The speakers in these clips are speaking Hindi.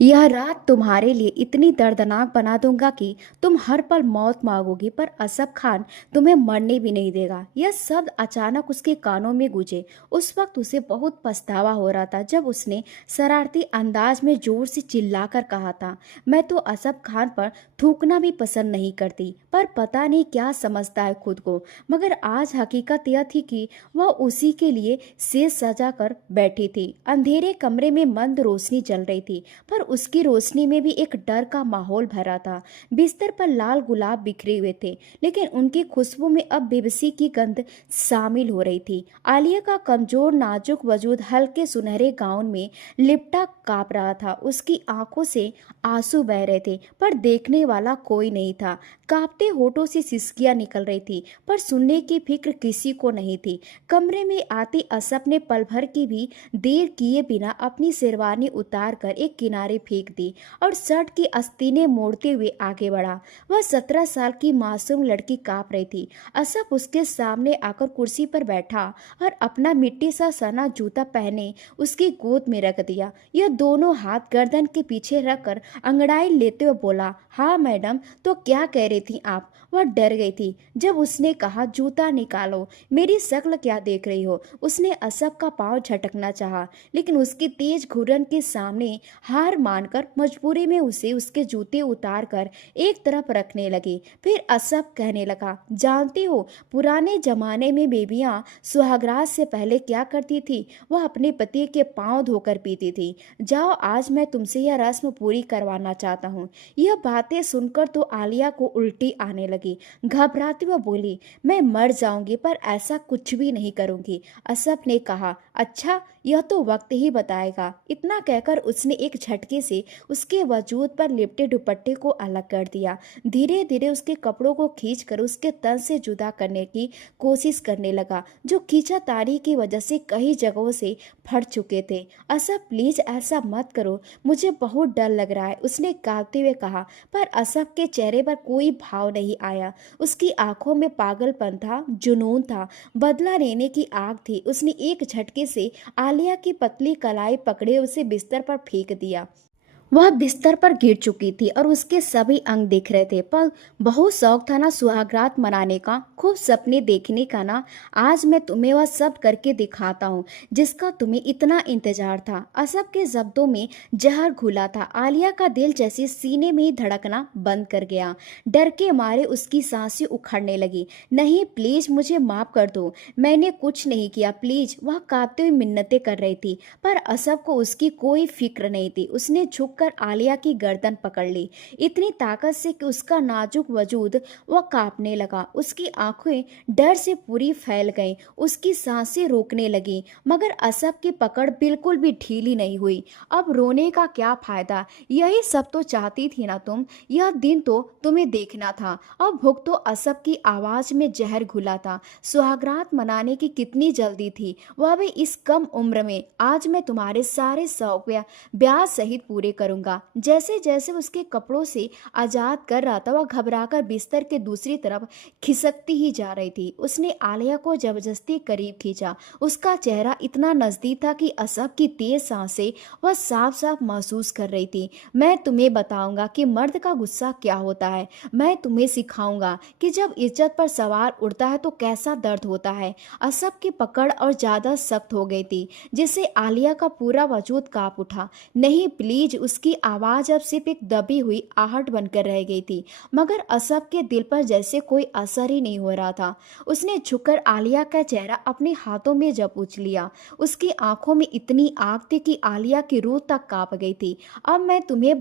यह रात तुम्हारे लिए इतनी दर्दनाक बना दूंगा कि तुम हर पल मौत मांगोगी, पर असफ खान तुम्हें मरने भी नहीं देगा। यह शब्द अचानक उसके कानों में गूंजे। उस वक्त उसे बहुत पछतावा हो रहा था जब उसने शरारती अंदाज में जोर से चिल्लाकर कहा था, मैं तो असफ खान पर थूकना भी पसंद नहीं करती, पर पता नहीं क्या समझता है खुद को। मगर आज हकीकत यह थी कि वह उसी के लिए शेष सजा कर बैठी थी। अंधेरे कमरे में मंद रोशनी जल रही थी, पर उसकी रोशनी में भी एक डर का माहौल भरा था। बिस्तर पर लाल गुलाब बिखरे हुए थे, लेकिन उनकी खुशबू में अब बेबसी की गंध शामिल हो रही थी। आलिया का कमजोर नाजुक वजूद हल्के सुनहरे गाउन में लिपटा कांप रहा था। उसकी आंखों से आंसू बह रहे थे, पर देखने वाला कोई नहीं था। कांपते होठों से सिसकियां निकल रही थी, पर सुनने की फिक्र किसी को नहीं थी। कमरे में आती असफ ने पल भर की भी देर किए बिना अपनी शेरवानी उतार कर एक किनारे फेंक दी और शर्ट की आस्तीनें मोड़ते हुए आगे बढ़ा। वह 17 साल की मासूम लड़की कांप रही थी। असफ उसके सामने आकर कुर्सी पर बैठा और अपना मिट्टी सा सना जूता पहने उसकी गोद में रख दिया। यह दोनों हाथ गर्दन के पीछे रखकर अंगड़ाई लेते हुए बोला, हाँ मैडम, तो क्या कह रही थी आप? वह डर गई थी जब उसने कहा, जूता निकालो, मेरी शक्ल क्या देख रही हो? उसने असफ का पांव झटकना चाहा, लेकिन उसकी तेज घुटन के सामने हार मानकर मजबूरी में उसे उसके जूते उतार कर एक तरफ रखने लगी। फिर असफ कहने लगा, जानती हो पुराने जमाने में बेबियां सुहागरात से पहले क्या करती थी? वह अपने पति के पांव धोकर पीती थी। जाओ, आज मैं तुमसे यह रस्म पूरी करवाना चाहता हूँ। यह बातें सुनकर तो आलिया को उल्टी आने लगी। घबराती हुई बोली, मैं मर जाऊंगी पर ऐसा कुछ भी नहीं करूंगी। असफ ने कहा, अच्छा, यह तो वक्त ही बताएगा। इतना कहकर उसने एक झटके से उसके वजूद पर लिपटे दुपट्टे को अलग कर दिया। धीरे धीरे उसके कपड़ों को खींचकर उसके तन से जुदा करने की कोशिश करने लगा, जो खींचातानी की वजह से कई जगहों से फट चुके थे। असफ, प्लीज ऐसा मत करो, मुझे बहुत डर लग रहा है, उसने कांपते हुए कहा। पर असफ के चेहरे पर कोई भाव नहीं आया। उसकी आंखों में पागलपन था, जुनून था, बदला लेने की आग थी। उसने एक झटके से आलिया की पतली कलाई पकड़े उसे बिस्तर पर फेंक दिया। वह बिस्तर पर गिर चुकी थी और उसके सभी अंग दिख रहे थे। पर बहुत शौक था ना सुहागरात मनाने का, खूब सपने देखने का ना। आज मैं तुम्हें वह सब करके दिखाता हूँ जिसका तुम्हें इतना इंतजार था। असफ के शब्दों में जहर घुला था। आलिया का दिल जैसे सीने में ही धड़कना बंद कर गया। डर के मारे उसकी सांसें उखड़ने लगी। नहीं, प्लीज मुझे माफ कर दो, मैंने कुछ नहीं किया, प्लीज, वह कांपते हुए मिन्नतें कर रही थी। पर असफ को उसकी कोई फिक्र नहीं थी। उसने झुककर आलिया की गर्दन पकड़ ली, इतनी ताकत से कि उसका नाजुक वजूद वह कांपने लगा। उसकी आंखें डर से पूरी फैल गईं, उसकी सांसें रोकने लगी। मगर असफ की पकड़ बिल्कुल भी ढीली नहीं हुई। अब रोने का क्या फायदा? यही सब तो चाहती थी ना तुम? यह दिन तो तुम्हें देखना था। अब भुग तो असफ की आवाज में जहर घुला था। सुहागरात मनाने की कितनी जल्दी थी, वह भी इस कम उम्र में। आज मैं तुम्हारे सारे शौक ब्याह सहित पूरे करूंगा। जैसे जैसे उसके कपड़ों से आजाद कर रहा था, वह घबराकर बिस्तर के दूसरी तरफ खिसकती ही जा रही थी। उसने आलिया को जबरदस्ती करीब खींचा। उसका चेहरा इतना नजदीक था कि असफ की तेज सांसें वह साफ साफ महसूस कर रही थी। मैं तुम्हें बताऊंगा कि मर्द का गुस्सा क्या होता है। मैं तुम्हें सिखाऊंगा कि जब इज्जत पर सवाल उठता है तो कैसा दर्द होता है। असफ की पकड़ और ज्यादा सख्त हो गई थी, जिससे आलिया का पूरा वजूद कांप उठा। नहीं, प्लीज, उसकी आवाज अब सिर्फ एक दबी हुई आहट बनकर रह गई थी। मगर असफ के दिल पर जैसे कोई असर ही नहीं हो रहा था। उसने झुककर आलिया का चेहरा अपने हाथों में जपूछ लिया। उसकी आंखों में इतनी आग थी कि आलिया की रूह तक कांप गई थी। अब मैं तुम्हें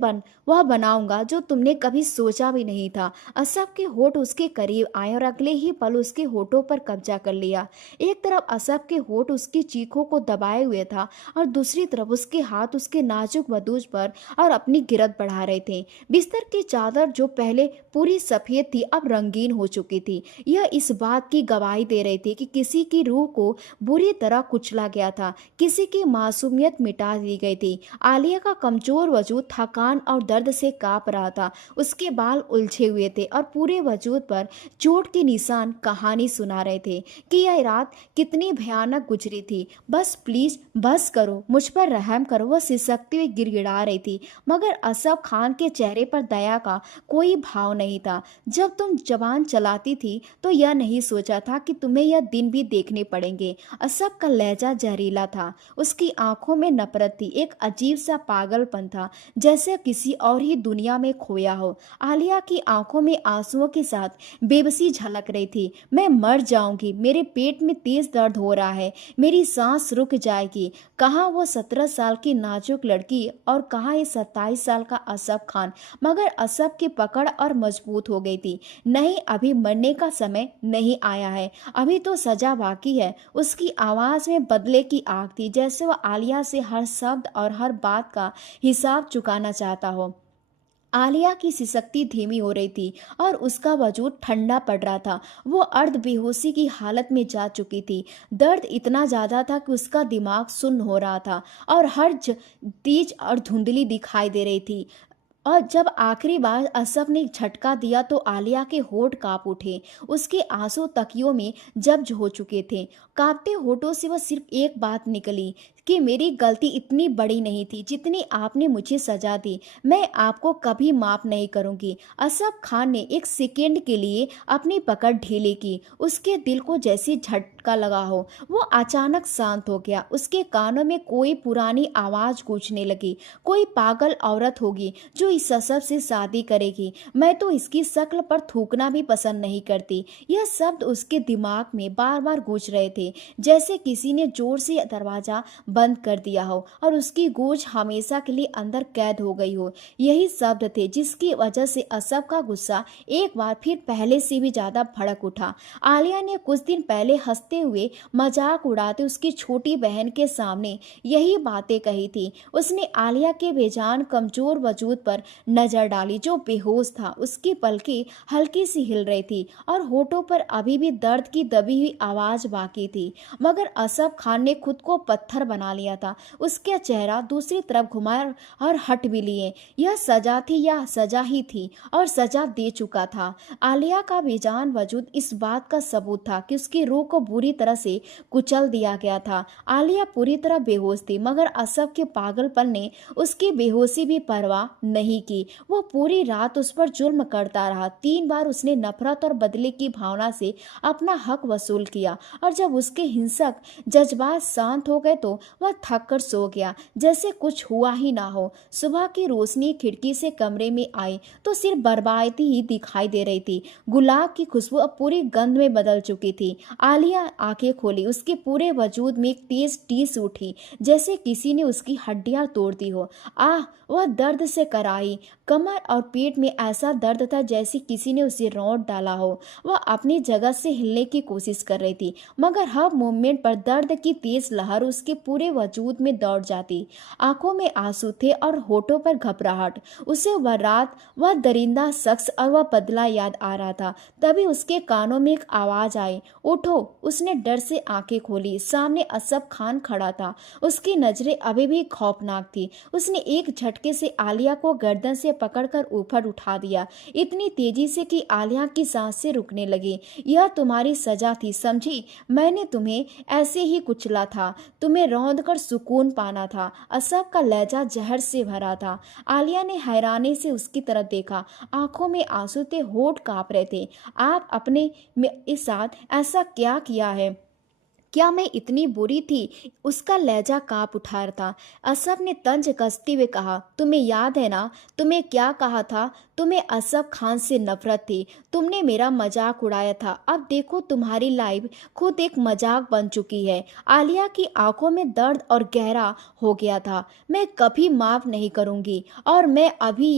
वह बनाऊंगा जो तुमने कभी सोचा भी नहीं था। असफ के होठ उसके करीब आए और अगले ही पल उसके होठों पर कब्जा कर लिया। एक तरफ असफ के होठ उसकी चीखों को दबाए हुए था और दूसरी तरफ उसके हाथ उसके नाजुक वदूज पर और अपनी गिरफ्त बढ़ा रहे थे। बिस्तर की चादर जो पहले पूरी सफेद थी अब रंगीन हो चुकी थी। यह इस बात की गवाही दे रही थी कि किसी की रूह को बुरी तरह कुचला गया था, किसी की मासूमियत मिटा दी गई थी। आलिया का कमजोर वजूद थकान और दर्द से कांप रहा था। उसके बाल उलझे हुए थे और पूरे वजूद पर चोट के निशान कहानी सुना रहे थे कि यह रात कितनी भयानक गुजरी थी। बस प्लीज, बस करो, मुझ पर रहम करो, वह सिसकती हुई गिड़गिड़ा रही थी। थी, मगर असफ खान के चेहरे पर दया का कोई भाव नहीं था। जब तुम जबान चलाती थी तो यह नहीं सोचा था कि तुम्हें यह दिन भी देखने पड़ेंगे। असफ का लहजा जहरीला था, उसकी आंखों में नफरत थी, एक अजीब सा पागलपन था, जैसे किसी और ही दुनिया में खोया हो। आलिया की आंखों में आंसुओं के साथ बेबसी झलक रही थी। मैं मर जाऊंगी, मेरे पेट में तेज दर्द हो रहा है, मेरी सांस रुक जाएगी। कहाँ वो 17 साल की नाजुक लड़की और कहाँ ये 27 साल का असफ खान। मगर असफ की पकड़ और मजबूत हो गई थी। नहीं, अभी मरने का समय नहीं आया है, अभी तो सजा बाकी है। उसकी आवाज में बदले की आग थी, जैसे वह आलिया से हर शब्द और हर बात का हिसाब चुकाना चाहता हो। आलिया की सिसकती धीमी हो रही थी और उसका वजूद ठंडा पड़ रहा था। वो अर्ध बेहोशी की हालत में जा चुकी थी। दर्द इतना ज्यादा था कि उसका दिमाग सुन्न हो रहा था और हर तेज और धुंधली दिखाई दे रही थी। और जब आखिरी बार असफ ने झटका दिया तो आलिया के होठ कांप उठे। उसके आंसू तकियों में जब्ज हो चुके थे। कांपते होठों से वह सिर्फ एक बात निकली कि मेरी गलती इतनी बड़ी नहीं थी जितनी आपने मुझे सजा दी। मैं आपको कभी माफ नहीं करूंगी। असफ खान ने एक सेकेंड के लिए अपनी पकड़ ढीली की। उसके दिल को जैसे झटका लगा हो, वो अचानक शांत हो गया। उसके कानों में कोई पुरानी आवाज गूंजने लगी। कोई पागल औरत होगी जो इस ससब से शादी करेगी। मैं तो इसकी शक्ल पर थूकना भी पसंद नहीं करती। यह शब्द उसके दिमाग में बार बार गूंज रहे थे, जैसे किसी ने जोर से दरवाजा बंद कर दिया हो और उसकी गूंज हमेशा के लिए अंदर कैद हो गई हो। यही शब्द थे जिसकी वजह से असफ का गुस्सा एक बार फिर पहले से भी ज्यादा भड़क उठा। आलिया ने कुछ दिन पहले हंसते हुए मजाक उड़ाते उसकी छोटी बहन के सामने यही बातें कही थी। उसने आलिया के बेजान कमजोर वजूद पर नजर डाली जो बेहोश था। उसकी पलकें हल्की सी हिल रही थी और होठों पर अभी भी दर्द की दबी हुई आवाज बाकी थी। मगर असफ खान ने खुद को पत्थर बना लिया था। उसका चेहरा दूसरी तरफ घुमाया और हट भी लिए। यह सजा थी या सजा ही थी और सजा दे चुका था। आलिया का बेजान वजूद इस बात का सबूत था कि उसकी रूह को बुरी तरह से कुचल दिया गया था। आलिया पूरी तरह बेहोश थी, मगर असफ के पागलपन ने उसकी बेहोशी भी परवाह नहीं की। वो पूरी रात उस पर जुल्म करता रहा। 3 बार उसने नफरत और बदले की भावना से अपना हक वसूल किया और जब उसके हिंसक जज्बात शांत हो गए तो वह थक कर सो गया, जैसे कुछ हुआ ही ना हो। सुबह की रोशनी खिड़की से कमरे में आई तो सिर्फ बर्बादी ही दिखाई दे रही थी। गुलाब की खुशबू अब पूरी गंध में बदल चुकी थी। आलिया आंखें खोली, उसके पूरे वजूद में एक तेज टीस उठी, जैसे किसी ने उसकी हड्डियां तोड़ दी हो। आह, वह दर्द से कराई। कमर और पेट में ऐसा दर्द था जैसे किसी ने उसे रौंद डाला हो। वह अपनी जगह से हिलने की कोशिश कर रही थी, मगर हर मूवमेंट पर दर्द की तेज लहर उसके पूरे वजूद में दौड़ जाती। आंखों में आंसू थे और होठों पर घबराहट। उसे वह रात, वह दरिंदा शख्स और वह बदला याद आ रहा था। तभी उसके कानों में एक आवाज आई, उठो। उसने डर से आंखें खोली। सामने असफ खान खड़ा था। उसकी नजरें अभी भी खौफनाक थी। उसने एक झटके से आलिया को गर्दन से पकड़कर ऊपर उठा दिया, इतनी तेजी से कि आलिया की सांसें रुकने लगी। यह तुम्हारी सजा थी, समझी? मैंने तुम्हें ऐसे ही कुचला था, तुम्हें रौंद कर सुकून पाना था। असफ का लहजा जहर से भरा था। आलिया ने हैरानी से उसकी तरफ देखा। आंखों में आंसू थे, होठ कांप रहे थे। आप अपने इस साथ ऐसा क्या किया है? क्या मैं इतनी बुरी थी? उसका लहजा कांप उठा था। असफ ने तंज कसते हुए कहा, तुम्हें याद है ना तुम्हें क्या कहा था? तुम्हें असफ खान से नफरत थी, तुमने मेरा मजाक उड़ाया था। अब देखो तुम्हारी लाइफ खुद एक मजाक बन चुकी है। आलिया की आंखों में दर्द और गहरा हो गया था। मैं कभी माफ नहीं करूंगी और मैं अभी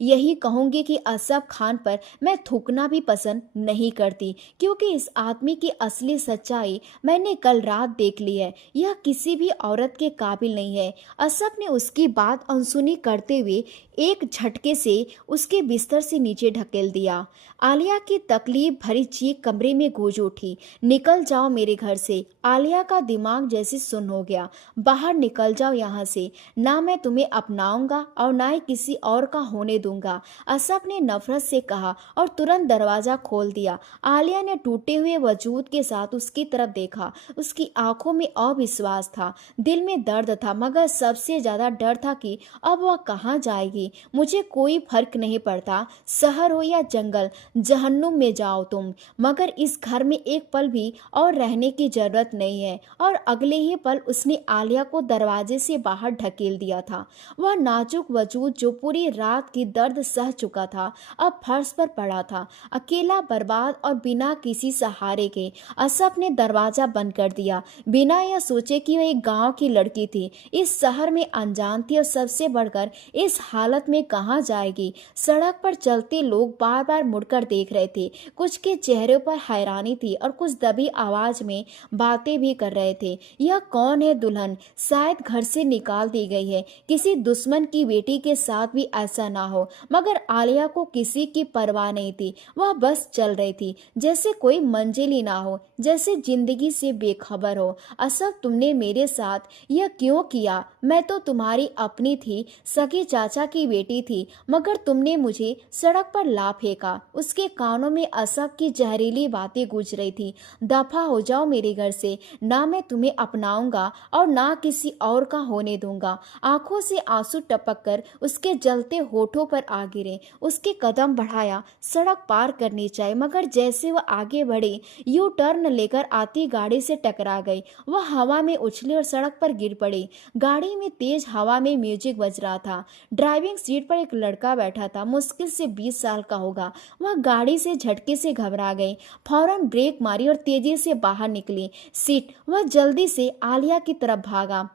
यही कहूंगी कि असफ खान पर मैं थूकना भी पसंद नहीं करती, क्योंकि इस आदमी की असली सच्चाई मैंने कल रात देख ली है। यह किसी भी औरत के काबिल नहीं है। असफ ने उसकी बात अनसुनी करते हुए एक झटके से उसके बिस्तर से नीचे ढकेल दिया। आलिया की तकलीफ भरी चीख कमरे में गूंज उठी। निकल जाओ मेरे घर से। आलिया का दिमाग जैसे सुन्न हो गया। बाहर निकल जाओ यहाँ से। ना मैं तुम्हें अपनाऊंगा और ना ही किसी और का होने दूंगा, असफ ने नफरत से कहा और तुरंत दरवाजा खोल दिया। आलिया ने टूटे हुए वजूद के साथ उसकी तरफ देखा। उसकी आंखों में अविश्वास था, दिल में दर्द था, मगर सबसे ज्यादा डर था कि अब वह कहाँ जाएगी। मुझे कोई फर्क नहीं पड़ता, शहर हो या जंगल, जहन्नुम में जाओ तुम, मगर इस घर में एक पल भी और रहने की जरूरत नहीं है। और अगले ही पल उसने आलिया को दरवाजे से बाहर ढकेल दिया था। वह नाजुक वजूद जो पूरी रात की दर्द सह चुका था, अब फर्श पर पड़ा था, अकेला, बर्बाद और बिना किसी सहारे के। असफ ने दरवाजा बंद कर दिया, बिना यह सोचे कि वह एक गांव की लड़की थी, इस शहर में अनजान थी और सबसे बढ़कर इस हालत में कहाँ जाएगी। सड़क पर चलते लोग बार बार मुड़कर देख रहे थे। कुछ के चेहरों पर हैरानी थी और कुछ दबी आवाज में बातें भी कर रहे थे। यह कौन है दुल्हन? शायद घर से निकाल दी गई है। किसी दुश्मन की बेटी के साथ भी ऐसा ना हो। मगर आलिया को किसी की परवाह नहीं थी। वह बस चल रही थी, जैसे कोई मंजिल ही ना हो, जैसे जिंदगी से बेखबर हो। असफ, तुमने मेरे साथ यह क्यों किया? मैं तो तुम्हारी अपनी थी, सगी चाचा की बेटी थी, मगर तुमने मुझे सड़क पर ला फेंका। उसके कानों में असफ की जहरीली बातें गूंज रही थी। दफा हो जाओ मेरे घर से। ना मैं तुम्हें अपनाऊंगा और ना किसी और का होने दूंगा। आंखों से आंसू टपक कर उसके जलते होठों पर आ गिरे। उसके कदम बढ़ाया, सड़क पार करनी चाहिए, मगर जैसे वह आगे बढ़े, यू टर्न लेकर आती गाड़ी से टकरा गई। वह हवा में उछली और सड़क पर गिर पड़ी। गाड़ी में तेज हवा में म्यूजिक बज रहा था। ड्राइविंग सीट पर एक लड़का बैठा था, मुश्किल से 20 साल का होगा। वह गाड़ी से झटके से घबरा गई, फौरन ब्रेक मारी और तेजी से बाहर निकली। सीट वह जल्दी से आलिया की तरफ भागा।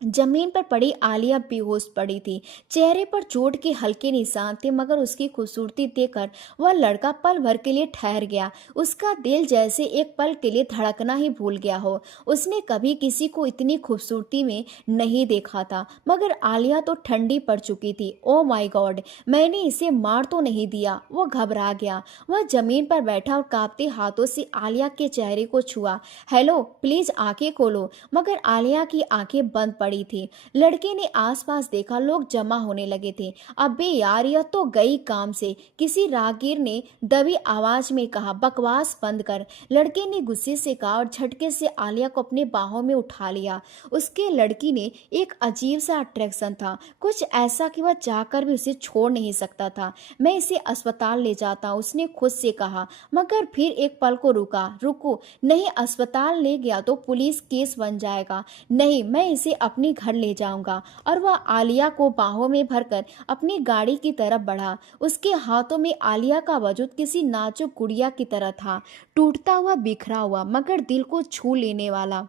जमीन पर पड़ी आलिया बेहोश पड़ी थी। चेहरे पर चोट के हल्के निशान थे, मगर उसकी खूबसूरती देखकर वह लड़का पल भर के लिए ठहर गया। उसका दिल जैसे एक पल के लिए धड़कना ही भूल गया हो। उसने कभी किसी को इतनी खूबसूरती में नहीं देखा था, मगर आलिया तो ठंडी पड़ चुकी थी। ओ माय गॉड, मैंने इसे मार तो नहीं दिया? वो घबरा गया। वह जमीन पर बैठा और कांपते हाथों से आलिया के चेहरे को छुआ। हेलो, प्लीज आंखें खोलो। मगर आलिया की आंखें बंद पड़ी थी। लड़के ने आसपास देखा, लोग जमा होने लगे थे। अबे यार, यह तो गई काम से, किसी राहगीर ने दबी आवाज में कहा। बकवास बंद कर, लड़के ने गुस्से से कहा और झटके से आलिया को अपने बाहों में उठा लिया। उसके लड़की ने एक अजीब सा अट्रैक्शन था, कुछ ऐसा कि वह चाहकर भी उसे छोड़ नहीं सकता था। मैं इसे अस्पताल ले जाता हूँ, उसने खुद से कहा, मगर फिर एक पल को रुको, नहीं, अस्पताल ले गया तो पुलिस केस बन जाएगा। नहीं, मैं इसे अपने घर ले जाऊंगा। और वह आलिया को बाहों में भरकर अपनी गाड़ी की तरफ बढ़ा। उसके हाथों में आलिया का वजूद किसी नाजुक गुड़िया की तरह था, टूटता हुआ, बिखरा हुआ, मगर दिल को छू लेने वाला।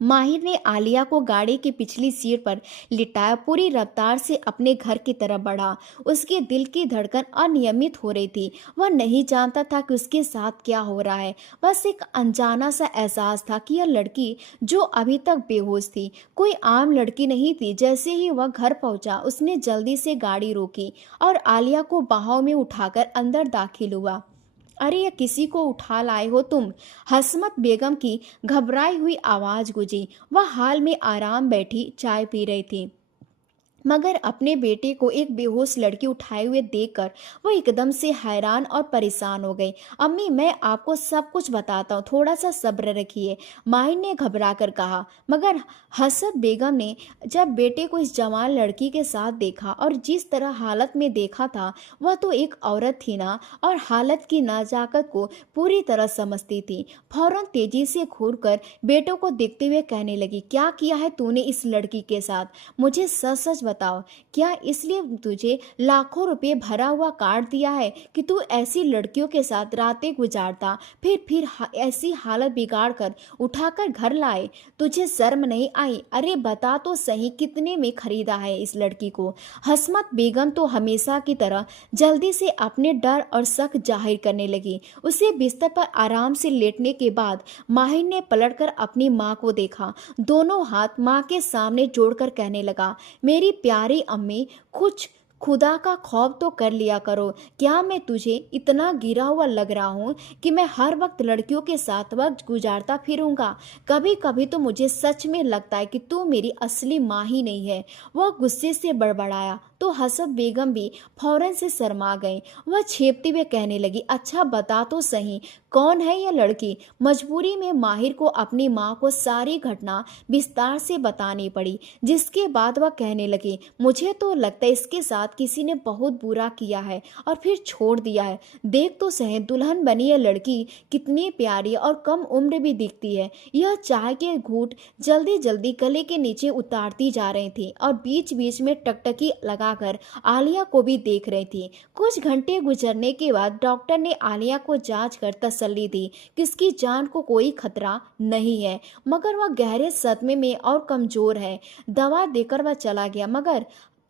माहिर ने आलिया को गाड़ी की पिछली सीट पर लिटाया, पूरी रफ्तार से अपने घर की तरफ बढ़ा। उसके दिल की धड़कन अनियमित हो रही थी। वह नहीं जानता था कि उसके साथ क्या हो रहा है। बस एक अनजाना सा एहसास था कि यह लड़की जो अभी तक बेहोश थी, कोई आम लड़की नहीं थी। जैसे ही वह घर पहुंचा, उसने जल्दी से गाड़ी रोकी और आलिया को बाहों में उठाकर अंदर दाखिल हुआ। अरे, ये किसी को उठा लाए हो तुम? हसमत बेगम की घबराई हुई आवाज गूंजी। वह हाल में आराम बैठी चाय पी रही थी, मगर अपने बेटे को एक बेहोश लड़की उठाए हुए देखकर वो एकदम से हैरान और परेशान हो गई। अम्मी, मैं आपको सब कुछ बताता हूँ, थोड़ा सा सब्र रखिए, माहिर ने घबरा कर कहा। मगर हसरत बेगम ने जब बेटे को इस जवान लड़की के साथ देखा और जिस तरह हालत में देखा था, वह तो एक औरत थी ना, और हालत की नाजाकत को पूरी तरह समझती थी। फौरन तेजी से घूरकर बेटों को देखते हुए कहने लगी, क्या किया है तूने इस लड़की के साथ? मुझे सच सच बताओ, क्या इसलिए तुझे लाखों रुपए भरा हुआ कार्ड दिया है कि तू ऐसी लड़कियों के साथ रातें गुजारता, फिर ऐसी हालत बिगाड़ कर उठाकर घर लाए? तुझे शर्म नहीं आई? अरे बता तो सही, कितने में खरीदा है इस लड़की को? हसमत बेगम तो हमेशा की तरह जल्दी से अपने डर और शक जाहिर करने लगी। उसे बिस्तर पर आराम से लेटने के बाद माहिर ने पलटकर अपनी माँ को देखा। दोनों हाथ माँ के सामने जोड़कर कहने लगा, मेरी प्यारी अम्मी, कुछ खुदा का खौफ तो कर लिया करो। क्या मैं तुझे इतना गिरा हुआ लग रहा हूँ कि मैं हर वक्त लड़कियों के साथ वक्त गुजारता फिरूंगा? कभी कभी तो मुझे सच में लगता है कि तू मेरी असली माँ ही नहीं है। वह गुस्से से बड़बड़ाया तो हसब बेगम भी फौरन से शर्मा गई। वह छेपते हुए कहने लगी, अच्छा बता तो सही, कौन है यह लड़की? मजबूरी में माहिर को अपनी माँ को सारी घटना विस्तार से बतानी पड़ी, जिसके बाद वह कहने लगी, मुझे तो लगता है इसके साथ किसी ने बहुत बुरा किया है और फिर छोड़ दिया है। देख तो सही, दुल्हन बनी यह लड़की कितनी प्यारी और कम उम्र भी दिखती है। यह चाय के घूंट जल्दी जल्दी गले के नीचे उतारती जा रही थी और बीच बीच में टकटकी लगाकर आलिया को भी देख रही थी। कुछ घंटे गुजरने के बाद डॉक्टर ने आलिया को जांच कर तसल्ली दी कि उसकी जान को कोई खतरा नहीं है, मगर वह गहरे सदमे में और कमजोर है। दवा देकर वह चला गया, मगर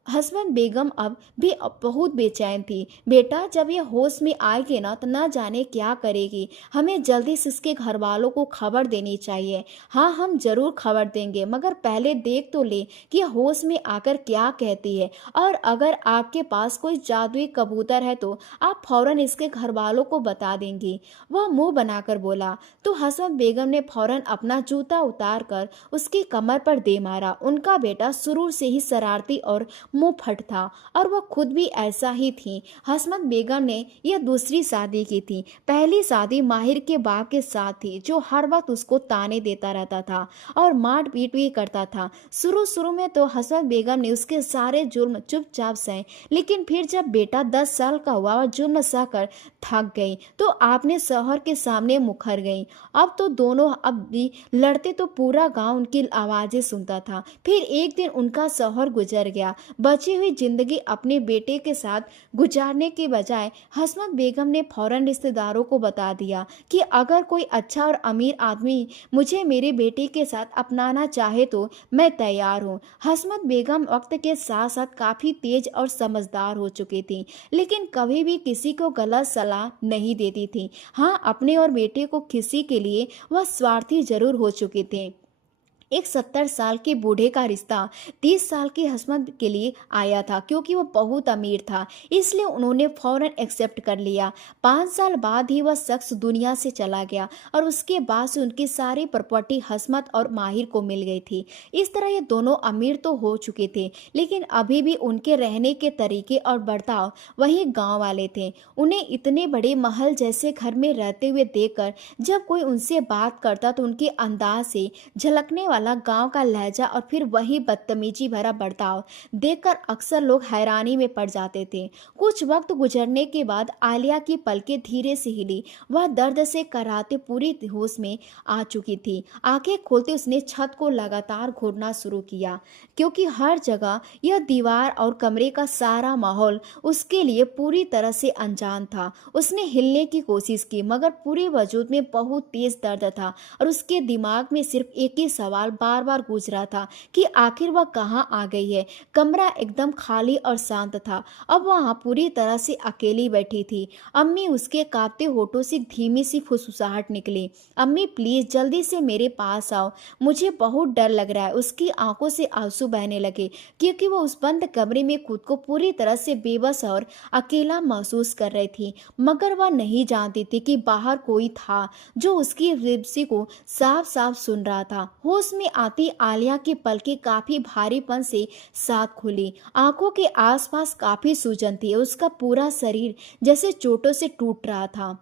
हसबैंड बेगम अब भी बहुत बेचैन थी। बेटा, जब ये होश में आएगी ना तो न जाने क्या करेगी। हमें जल्दी से इसके घर वालों को खबर देनी चाहिए। हाँ, हम जरूर खबर देंगे, मगर पहले देख तो ले कि ये होश में आकर क्या कहती है। और अगर आपके पास कोई जादुई कबूतर है तो आप फौरन इसके घर वालों को बता देंगी। वह मुंह बनाकर बोला तो हसन बेगम ने फौरन अपना जूता उतार कर उसकी कमर पर दे मारा। उनका बेटा शुरू से ही शरारती और मुंह फट था और वह खुद भी ऐसा ही थी। हसमत बेगम ने यह दूसरी शादी की थी। पहली शादी माहिर के बाप के साथ थी, जो हर वक्त उसको ताने देता रहता था और मार पीट भी करता था। शुरू शुरू में तो हसमत बेगम ने उसके सारे जुर्म चुपचाप सहे, लेकिन फिर जब बेटा 10 साल का हुआ और जुर्म सहकर थक गई तो आपने शौहर के सामने मुखर गई। अब तो दोनों अब भी लड़ते तो पूरा गांव उनकी आवाजें सुनता था। फिर एक दिन उनका शौहर गुजर गया। बची हुई जिंदगी अपने बेटे के साथ गुजारने के बजाय हसमत बेगम ने फौरन रिश्तेदारों को बता दिया कि अगर कोई अच्छा और अमीर आदमी मुझे मेरे बेटे के साथ अपनाना चाहे तो मैं तैयार हूँ। हसमत बेगम वक्त के साथ साथ काफ़ी तेज और समझदार हो चुकी थी, लेकिन कभी भी किसी को गलत सलाह नहीं देती थी। हाँ, अपने और बेटे को किसी के लिए वह स्वार्थी जरूर हो चुके थे। एक 70 साल के बूढ़े का रिश्ता 30 साल की हसमत के लिए आया था, क्योंकि वो बहुत अमीर था, इसलिए उन्होंने फौरन एक्सेप्ट कर लिया। 5 साल बाद ही वह शख्स दुनिया से चला गया और उसके बाद से उनकी सारी प्रॉपर्टी हसमत और माहिर को मिल गई थी। इस तरह ये दोनों अमीर तो हो चुके थे, लेकिन अभी भी उनके रहने के तरीके और बर्ताव वही गांव वाले थे। उन्हें इतने बड़े महल जैसे घर में रहते हुए देखकर जब कोई उनसे बात करता तो उनके अंदाज से झलकने वाला गांव का लहजा और फिर वही बदतमीजी भरा बर्ताव देखकर अक्सर लोग हैरानी में पड़ जाते थे। कुछ वक्त गुजरने के बाद आलिया की पलकें धीरे से हिली। वह दर्द से कराहते पूरी होश में आ चुकी थी। आंखें खोलते उसने छत को लगातार घूरना शुरू किया, क्योंकि हर जगह यह दीवार और कमरे का सारा माहौल उसके लिए पूरी तरह से अनजान था। उसने हिलने की कोशिश की, मगर पूरे वजूद में बहुत तेज दर्द था और उसके दिमाग में सिर्फ एक ही सवाल बार बार गूंज रहा था कि आखिर वह कहाँ आ गई है। कमरा एकदम खाली और शांत था। अब वहाँ पूरी तरह से अकेली बैठी थी। अम्मी, उसके कांपते होठों से धीमी सी फुसफुसाहट निकली, अम्मी प्लीज जल्दी से मेरे पास आओ, मुझे बहुत डर लग रहा है। उसकी आंखों से आंसू बहने लगे, क्योंकि वो उस बंद कमरे में खुद को पूरी तरह से बेबस और अकेला महसूस कर रही थी। मगर वह नहीं जानती थी कि बाहर कोई था जो उसकी रिप्सी को साफ साफ सुन रहा था। होश में आती आलिया की पलकें काफी भारीपन से साथ खुली। आंखों के आसपास काफी सूजन थी। उसका पूरा शरीर जैसे चोटों से टूट रहा था।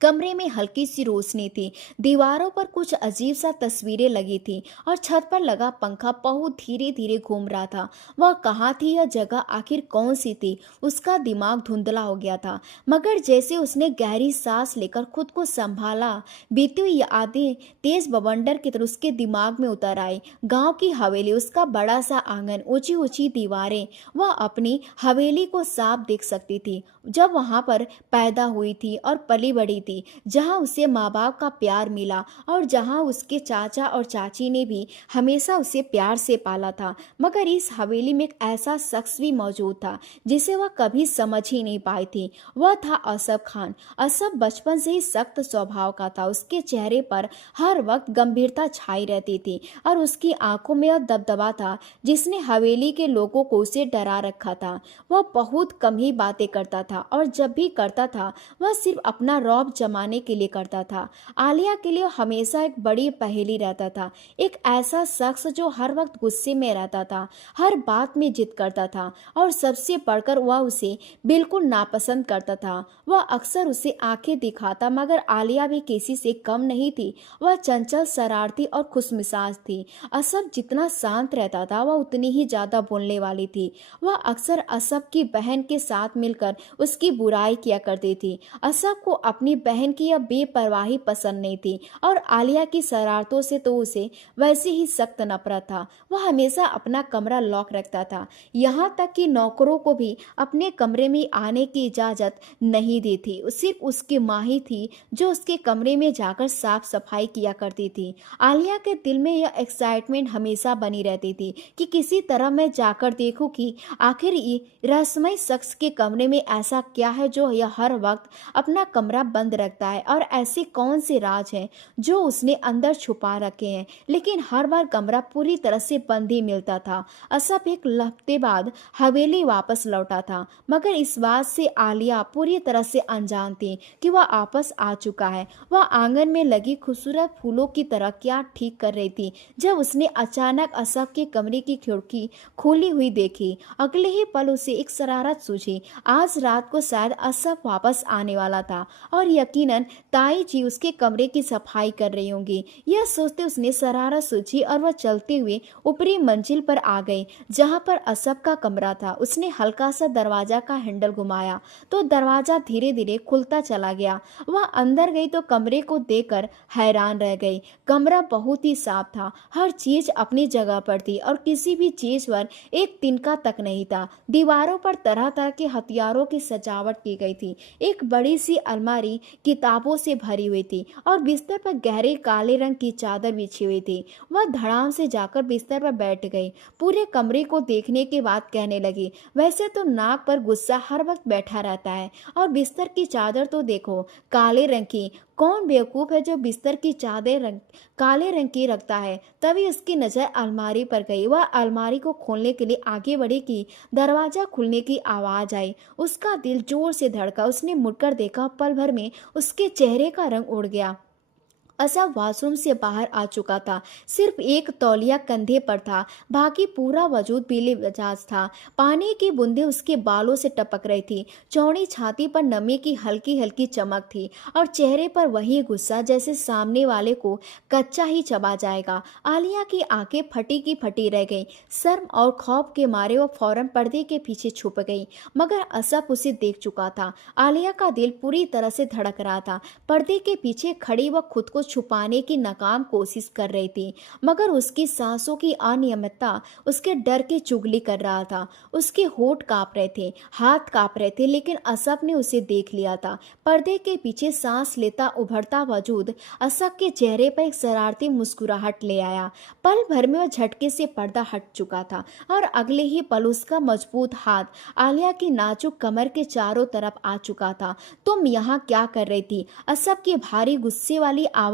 कमरे में हल्की सी रोशनी थी। दीवारों पर कुछ अजीब सा तस्वीरें लगी थी और छत पर लगा पंखा बहुत धीरे धीरे घूम रहा था। वह कहाँ थी? यह जगह आखिर कौन सी थी? उसका दिमाग धुंधला हो गया था। मगर जैसे उसने गहरी सांस लेकर खुद को संभाला, बीती हुई यादें तेज बवंडर की तरह उसके दिमाग में उतर आई। गांव की हवेली, उसका बड़ा सा आंगन, ऊंची ऊंची दीवारें। वह अपनी हवेली को साफ देख सकती थी, जब वहां पर पैदा हुई थी और पली बड़ी थी। थी, जहाँ उसे माँ बाप का प्यार मिला और जहाँ उसके चाचा और चाची ने भी हमेशा उसे प्यार से पाला था। मगर इस हवेली में एक ऐसा शख्स भी मौजूद था जिसे वह कभी समझ ही नहीं पाई थी। वह था असफ खान। असफ बचपन से ही सख्त स्वभाव का था। उसके चेहरे पर हर वक्त गंभीरता छाई रहती थी और उसकी आंखों में वह दबदबा था जिसने हवेली के लोगों को उसे डरा रखा था। वह बहुत कम ही बातें करता था और जब भी करता था वह सिर्फ अपना रौब जमाने के लिए करता था। आलिया के लिए हमेशा एक बड़ी पहेली रहता था। एक ऐसा शख्स जो हर वक्त गुस्से में रहता था, हर बात में जिद करता था और सबसे बढ़कर वह उसे बिल्कुल नापसंद करता था। वह अक्सर उसे आंखें दिखाता मगर आलिया भी किसी से कम नहीं थी। वह चंचल, शरारती और खुशमिजाज थी। असफ जितना शांत रहता था वह उतनी ही ज्यादा बोलने वाली थी। वह अक्सर असफ की बहन के साथ मिलकर उसकी बुराई किया करती थी। असफ को अपनी बहन की यह बेपरवाही पसंद नहीं थी और आलिया की शरारतों से तो उसे वैसे ही सख्त नफरत था। वह हमेशा अपना कमरा लॉक रखता था, यहाँ तक कि नौकरों को भी अपने कमरे में आने की इजाजत नहीं दी थी। सिर्फ उसकी माँ ही थी जो उसके कमरे में जाकर साफ सफाई किया करती थी। आलिया के दिल में यह एक्साइटमेंट हमेशा बनी रहती थी कि किसी तरह मैं जाकर देखूं कि आखिर ये रहस्यमय शख्स के कमरे में ऐसा क्या है जो यह हर वक्त अपना कमरा बंद रखता है और ऐसे कौन से राज हैं जो उसने अंदर छुपा रखे हैं। लेकिन हर बार कमरा पूरी तरह से बंद ही मिलता था। असफ एक हफ्ते बाद हवेली वापस लौटा था मगर इस बात से आलिया पूरी तरह से अनजान थी कि वह वापस आ चुका है। वह आंगन में लगी खूबसूरत फूलों की तरह क्या ठीक कर रही थी जब उसने अचानक असफ के कमरे की खिड़की खुली हुई देखी। अगले ही पल उसे एक शरारत सूझी। आज रात को शायद असफ वापस आने वाला था और यकीनन ताई जी उसके कमरे की सफाई कर रही होंगी। यह सोचते उसने शरारत सूझी और वह चलते हुए ऊपरी मंजिल पर आ गई जहां पर असफ का कमरा था। उसने हल्का सा दरवाजा का हैंडल घुमाया तो दरवाजा धीरे धीरे खुलता चला गया। वह अंदर गई तो कमरे को देखकर हैरान रह गई। कमरा बहुत ही साफ था, हर चीज अपनी जगह पर थी और किसी भी चीज पर एक तिनका तक नहीं था। दीवारों पर तरह तरह के हथियारों की सजावट की गई थी। एक बड़ी सी अलमारी किताबों से भरी हुई थी और बिस्तर पर गहरे काले रंग की चादर बिछी हुई थी। वह धड़ाम से जाकर बिस्तर पर बैठ गई। पूरे कमरे को देखने के बाद कहने लगी, वैसे तो नाक पर गुस्सा हर वक्त बैठा रहता है और बिस्तर की चादर तो देखो, काले रंग की। कौन बेवकूफ है जो बिस्तर की चादर काले रंग की रखता है। तभी उसकी नजर अलमारी पर गई। वह अलमारी को खोलने के लिए आगे बढ़ी कि दरवाजा खुलने की आवाज आई। उसका दिल जोर से धड़का। उसने मुड़कर देखा, पल भर में उसके चेहरे का रंग उड़ गया। असफ वॉशरूम से बाहर आ चुका था। सिर्फ एक तौलिया कंधे पर था, बाकी पूरा वजूद पीले मिजाज था। पानी की बूंदें उसके बालों से टपक रही थी। चौड़ी छाती पर नमी की हल्की हल्की चमक थी और चेहरे पर वही गुस्सा जैसे सामने वाले को कच्चा ही चबा जाएगा। आलिया की आंखें फटी की फटी रह गईं। शर्म और खौफ के मारे वो फौरन पर्दे के पीछे छुप गई मगर असफ उसे देख चुका था। आलिया का दिल पूरी तरह से धड़क रहा था। पर्दे के पीछे खड़ी वह खुद को छुपाने की नाकाम कोशिश कर रही थी मगर उसकी सांसों की अनियमितता उसके डर की चुगली कर रहा था। उसके होंठ कांप रहे थे, हाथ कांप रहे थे, लेकिन असफ ने उसे देख लिया था। पर्दे के पीछे सांस लेता उभरता वजूद असफ के चेहरे पर एक शरारती मुस्कुराहट ले आया। पल भर में वह झटके से पर्दा हट चुका था और अगले ही पल उसका मजबूत हाथ आलिया की नाजुक कमर के चारों तरफ आ चुका था। तुम यहाँ क्या कर रही थी? असफ की भारी गुस्से वाली आवाज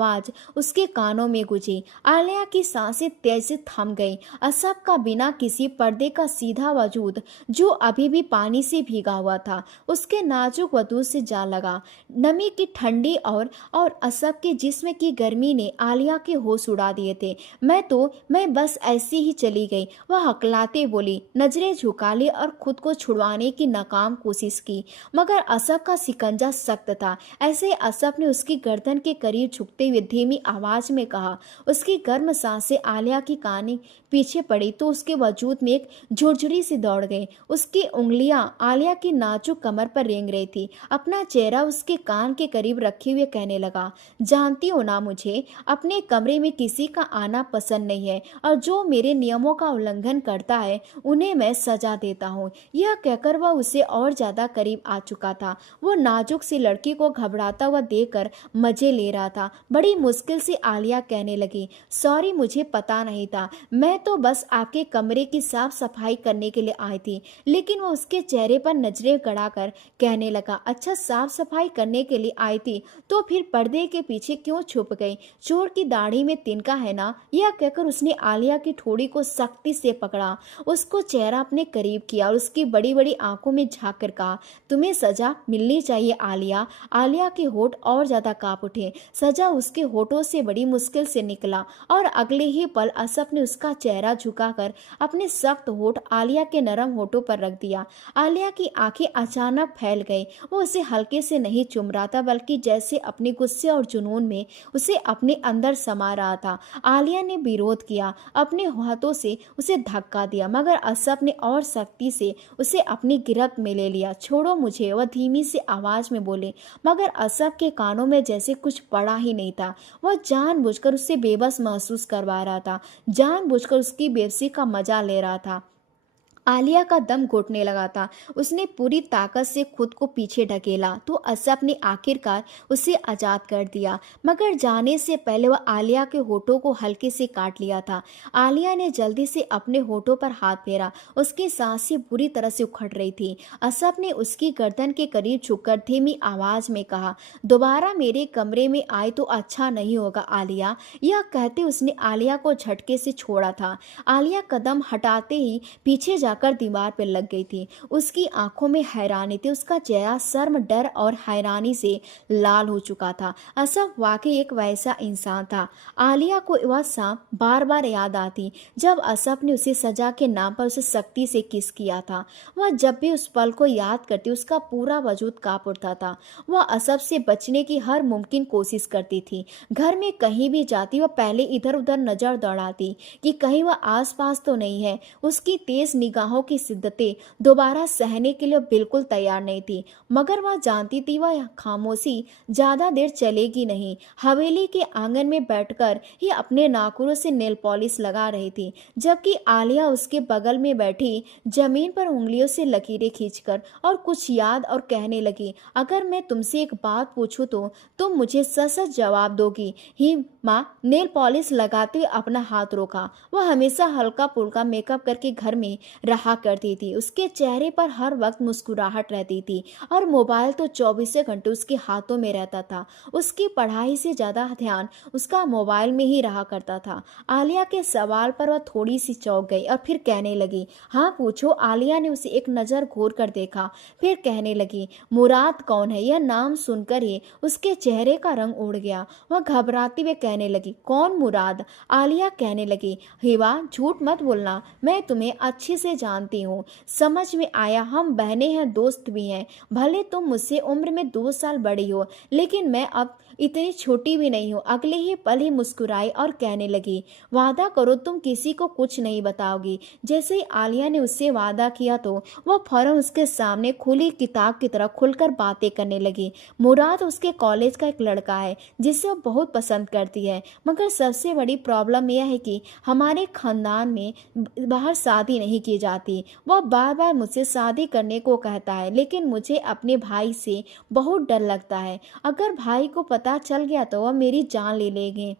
उसके कानों में गूंजी। आलिया की सांसें तेज से थम गईं। असफ का बिना किसी पर्दे का सीधा वजूद जो अभी भी पानी से भीगा हुआ था उसके नाजुक वजूद से जा लगा। नमी की ठंडी और असफ के जिस्म की गर्मी ने आलिया के होश उड़ा दिए थे। मैं बस ऐसे ही चली गई, वह हकलाते बोली। नजरें झुका ली और खुद को छुड़वाने की नाकाम कोशिश की मगर असफ का शिकंजा सख्त था। ऐसे असफ ने उसकी गर्दन के करीब झुकते हुए धीमी आवाज में कहा। उसकी गर्म सांसें आलिया की कानी पीछे पड़ी तो उसके वजूद में एक झुरझुरी सी दौड़ गई। उसकी उंगलियां आलिया की नाजुक कमर पर रेंग रही थी। अपना चेहरा उसके कान के करीब रखे हुए कहने लगा, जानती हो ना, मुझे अपने कमरे में किसी का आना पसंद नहीं है और जो मेरे नियमों का उल्लंघन करता है उन्हें मैं सजा देता हूँ। यह कहकर वह उसे और ज्यादा करीब आ चुका था। वो नाजुक सी लड़की को घबराता हुआ देखकर मजे ले रहा था। बड़ी मुश्किल से आलिया कहने लगी, सॉरी, मुझे पता नहीं था, मैं तो बस आपके कमरे की साफ सफाई करने के लिए आई थी। लेकिन वो उसके चेहरे पर नजरें गड़ाकर कहने लगा, अच्छा, साफ सफाई करने के लिए आई थी तो फिर पर्दे के पीछे क्यों छुप गई? चोर की दाढ़ी में तिनका है ना? यह कहकर उसने आलिया की ठोड़ी को सख्ती से पकड़ा, उसको चेहरा अपने करीब किया और उसकी बड़ी बड़ी आंखों में झांक कर कहा, तुम्हें सजा मिलनी चाहिए आलिया। आलिया के होठ और ज्यादा कांप उठे। सजा उसके होठों से बड़ी मुश्किल से निकला और अगले ही पल असफ ने उसका चेहरा झुकाकर अपने सख्त होठ आलिया के नरम होठों पर रख दिया। आलिया की आंखें अचानक फैल गई। वो उसे हल्के से नहीं चूम रहा था, बल्कि जैसे अपने गुस्से और जुनून में उसे अपने अंदर समा रहा था। आलिया ने विरोध किया, अपने हाथों से उसे धक्का दिया, मगर असफ ने और सख्ती से उसे अपनी गिरफ्त में ले लिया। छोड़ो मुझे, वह धीमी सी आवाज में बोले, मगर असफ के कानों में जैसे कुछ पड़ा ही नहीं था। वह जानबूझकर उससे बेबस महसूस करवा रहा था, जानबूझकर उसकी बेबसी का मजा ले रहा था। आलिया का दम घुटने लगा था। उसने पूरी ताकत से खुद को पीछे ढकेला तो असफ ने आखिरकार उसे आजाद कर दिया, मगर जाने से पहले वह आलिया के होठों को हल्के से काट लिया था। आलिया ने जल्दी से अपने होठों पर हाथ फेरा। उसकी सांसें बुरी तरह से उखड़ रही थी। असफ ने उसकी गर्दन के करीब झुककर धीमी आवाज में कहा, दोबारा मेरे कमरे में आए तो अच्छा नहीं होगा आलिया। यह कहते उसने आलिया को झटके से छोड़ा था। आलिया कदम हटाते ही पीछे जाकर दीवार पर लग गई थी। उसकी आंखों में हैरानी थी, उसका चेहरा शर्म, डर और हैरानी से लाल हो चुका था। असफ वाकई एक वैसा इंसान था। आलिया को वह शाम बार बार याद आती जब असफ ने उसे सजा के नाम पर उसे सख्ती से किस किया था। वह जब भी उस पल को याद करती उसका पूरा वजूद कांप उठता था। वह असफ से बचने की हर मुमकिन कोशिश करती थी। घर में कहीं भी जाती वह पहले इधर उधर नजर दौड़ाती कि कहीं वह आसपास तो नहीं है। उसकी तेज निगाहों की शिद्दतें दोबारा सहने के लिए बिल्कुल तैयार नहीं थी, मगर वह जानती थी वह खामोशी ज्यादा देर चलेगी नहीं। हवेली के आंगन में बैठकर ही अपने नाखूनों से नेल पॉलिश लगा रही थी, जबकि आलिया उसके बगल में बैठी जमीन पर उंगलियों से लकीरें खींचकर और कुछ याद और कहने लगी, अगर मैं तुमसे एक बात पूछूं तो तुम मुझे सच सच जवाब दोगी? ही माँ नेल पॉलिश लगाते हुए अपना हाथ रोका। वह हमेशा हल्का फुल्का मेकअप करके घर में रहा करती थी। उसके चेहरे पर हर वक्त मुस्कुराहट रहती थी और मोबाइल तो 24 घंटे उसके हाथों में रहता था। उसकी पढ़ाई से ज्यादा ध्यान उसका मोबाइल में ही रहा करता था। आलिया के सवाल पर वह थोड़ी सी चौंक गई और फिर कहने लगी, हाँ पूछो। आलिया ने उसे एक नजर घूर कर देखा, फिर कहने लगी, मुराद कौन है? यह नाम सुनकर ही उसके चेहरे का रंग उड़ गया। वह घबराते हुए कहने लगी, कौन मुराद? आलिया कहने लगी, हिवा झूठ मत बोलना, मैं तुम्हें अच्छे से जानती हूँ। समझ में आया, हम बहनें हैं, दोस्त भी हैं। भले तुम मुझसे उम्र में 2 साल बड़ी हो, लेकिन मैं अब इतनी छोटी भी नहीं हूँ। अगले ही पल ही मुस्कुराई और कहने लगी, वादा करो तुम किसी को कुछ नहीं बताओगी। जैसे ही आलिया ने उससे वादा किया तो वह फौरन उसके सामने खुली किताब की तरह खुलकर बातें करने लगी। मुराद उसके कॉलेज का एक लड़का है जिसे वो बहुत पसंद करती है, मगर सबसे बड़ी प्रॉब्लम यह है कि हमारे खानदान में बाहर शादी नहीं की जाती। वह बार बार मुझसे शादी करने को कहता है, लेकिन मुझे अपने भाई से बहुत डर लगता है। अगर भाई को पता चल गया तो वह मेरी जान ले लेंगे।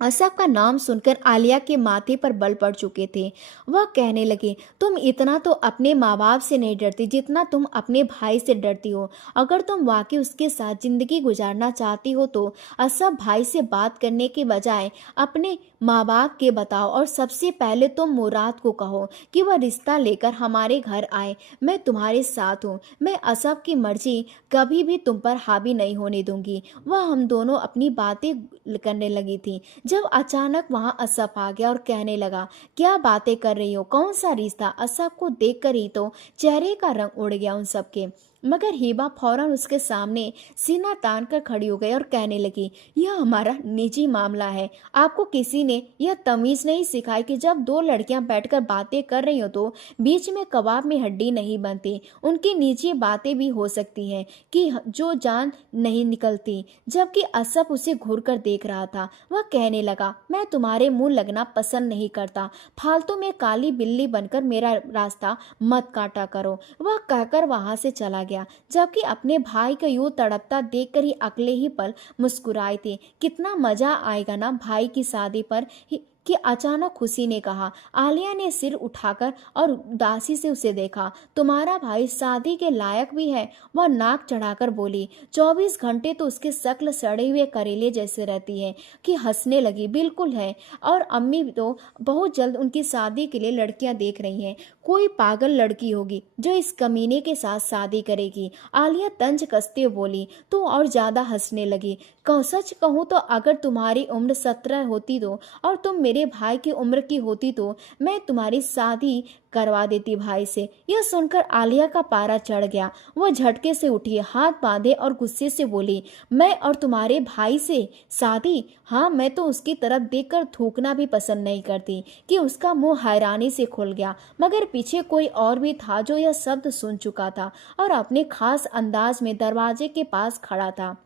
असफ का नाम सुनकर आलिया के माथे पर बल पड़ चुके थे। वह कहने लगे, तुम इतना तो अपने माँ बाप से नहीं डरती जितना तुम अपने भाई से डरती हो। अगर तुम वाकई उसके साथ जिंदगी गुजारना चाहती हो तो असफ भाई से बात करने के बजाय अपने माँ बाप के बताओ और सबसे पहले तुम मुराद को कहो कि वह रिश्ता लेकर हमारे घर आए। मैं तुम्हारे साथ हूँ। मैं असफ की मर्जी कभी भी तुम पर हावी नहीं होने दूंगी। वह हम दोनों अपनी बातें करने लगी थी जब अचानक वहां असफ आ गया और कहने लगा, क्या बातें कर रही हो? कौन सा रिश्ता? असफ को देखकर ही तो चेहरे का रंग उड़ गया उन सबके। मगर हिबा फौरन उसके सामने सीना तान कर खड़ी हो गई और कहने लगी, यह हमारा निजी मामला है। आपको किसी ने यह तमीज नहीं सिखाई कि जब दो लड़कियां बैठकर बातें कर रही हो तो बीच में कबाब में हड्डी नहीं बनती। उनकी निजी बातें भी हो सकती हैं कि जो जान नहीं निकलती। जबकि असफ उसे घूर कर देख रहा था। वह कहने लगा, मैं तुम्हारे मुंह लगना पसंद नहीं करता। फालतू में काली बिल्ली बनकर मेरा रास्ता मत काटा करो। वह कहकर वहां से चला गया, जबकि अपने भाई को यूं तड़पता देखकर ही अगले ही पल मुस्कुराई थी। कितना मजा आएगा ना भाई की शादी पर कि अचानक खुशी ने कहा। आलिया ने सिर उठाकर और उदासी से उसे देखा। तुम्हारा भाई शादी के लायक भी है, वह नाक चढ़ाकर बोली। 24 घंटे तो उसकी शक्ल सड़े हुए करेले जैसे रहती है कि हंसने लगी। बिल्कुल है, और अम्मी तो बहुत जल्द उनकी शादी के लिए लड़कियां देख रही हैं। कोई पागल लड़की होगी जो इस कमीने के साथ शादी करेगी। आलिया तंज कसते हुए बोली तो और ज्यादा हंसने लगी। सच कहूँ तो अगर तुम्हारी उम्र 17 होती तो और तुम मेरे भाई की उम्र की होती तो मैं तुम्हारी शादी करवा देती भाई से। यह सुनकर आलिया का पारा चढ़ गया। वह झटके से उठी, हाथ बांधे और गुस्से से बोली, मैं और तुम्हारे भाई से शादी? हाँ, मैं तो उसकी तरफ देखकर थूकना भी पसंद नहीं करती। कि उसका मुंह हैरानी से खुल गया, मगर पीछे कोई और भी था जो यह शब्द सुन चुका था और अपने खास अंदाज में दरवाजे के पास खड़ा था।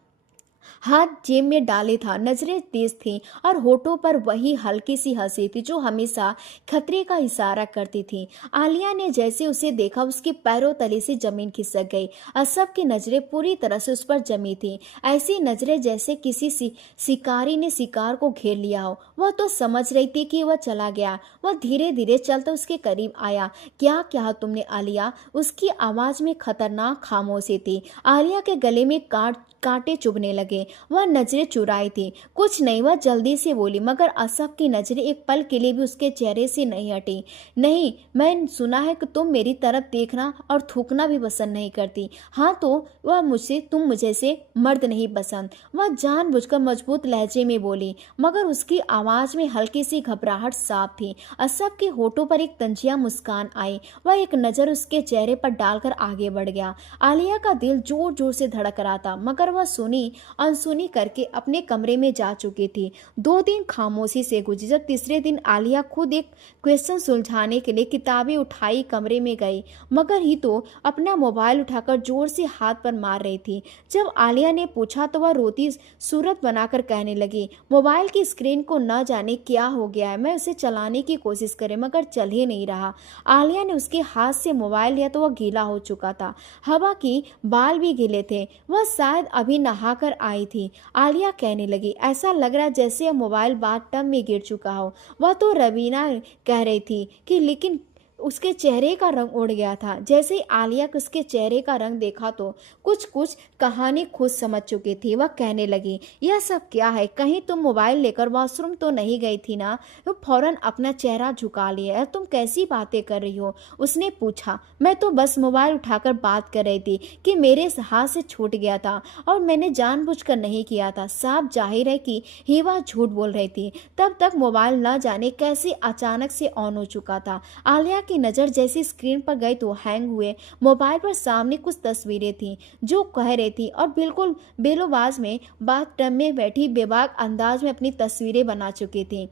हाथ जेब में डाले था, नजरें तेज थीं और होठों पर वही हल्की सी हंसी थी जो हमेशा खतरे का इशारा करती थी। आलिया ने जैसे उसे देखा उसके पैरों तले से जमीन खिसक गई। असब की नजरें पूरी तरह से उस पर जमी थीं, ऐसी नजरें जैसे किसी शिकारी ने शिकार को घेर लिया हो। वह तो समझ रही थी कि वह चला गया। वह धीरे धीरे चलता उसके करीब आया। क्या कहा तुमने आलिया? उसकी आवाज में खतरनाक खामोशी थी। आलिया के गले में कांटे चुभने लगे। वह नजरें चुराई थी। कुछ नहीं, वह जल्दी से बोली, मगर असफ की नजरें एक पल के लिए भी उसके चेहरे से नहीं हटी। नहीं, मैं सुना है कि तुम मेरी तरफ देखना और थूकना भी पसंद नहीं करती। हाँ तो वह तुम मुझे से मर्द नहीं पसंद। वह जानबूझकर मजबूत लहजे में बोली, मगर उसकी आवाज में हल्की सी घबराहट साफ थी। असफ के होठों पर एक तंजिया मुस्कान आई। वह एक नजर उसके चेहरे पर डालकर आगे बढ़ गया। आलिया का दिल जोर जोर से धड़क रहा था, मगर वह सुनी अनसुनी करके अपने कमरे में जा चुकी थी। 2 दिन खामोशी से गुजरे। जब तीसरे दिन आलिया खुद एक क्वेश्चन सुलझाने के लिए किताबें उठाई कमरे में गई, मगर ही तो अपना मोबाइल उठाकर जोर से हाथ पर मार रही थी। जब आलिया ने पूछा तो वह रोती सूरत बनाकर कहने लगी, मोबाइल की स्क्रीन को न जाने क्या हो गया है। मैं उसे चलाने की कोशिश करे मगर चल ही नहीं रहा। आलिया ने उसके हाथ से मोबाइल लिया तो वह गीला हो चुका था। हवा की बाल भी गीले थे। वह शायद अभी नहाकर आई थी। आलिया कहने लगी, ऐसा लग रहा जैसे यह मोबाइल बाथटब में गिर चुका हो। वह तो रवीना कह रही थी कि लेकिन उसके चेहरे का रंग उड़ गया था। जैसे ही आलिया को उसके चेहरे का रंग देखा तो कुछ कुछ कहानी खुद समझ चुकी थी। वह कहने लगी, यह सब क्या है? कहीं तुम मोबाइल लेकर वॉशरूम तो नहीं गई थी ना? वो फौरन अपना चेहरा झुका लिया। तुम कैसी बातें कर रही हो? उसने पूछा। मैं तो बस मोबाइल उठाकर बात कर रही थी कि मेरे हाथ से छूट गया था और मैंने जानबूझकर नहीं किया था। साफ जाहिर है कि हिवा झूठ बोल रही थी। तब तक मोबाइल न जाने कैसे अचानक से ऑन हो चुका था। आलिया की नज़र जैसी स्क्रीन पर गई तो हैंग हुए मोबाइल पर सामने कुछ तस्वीरें थीं जो कह रही थी और बिल्कुल बेलोबाज में बाथटब में बैठी बेबाक अंदाज में अपनी तस्वीरें बना चुकी थी।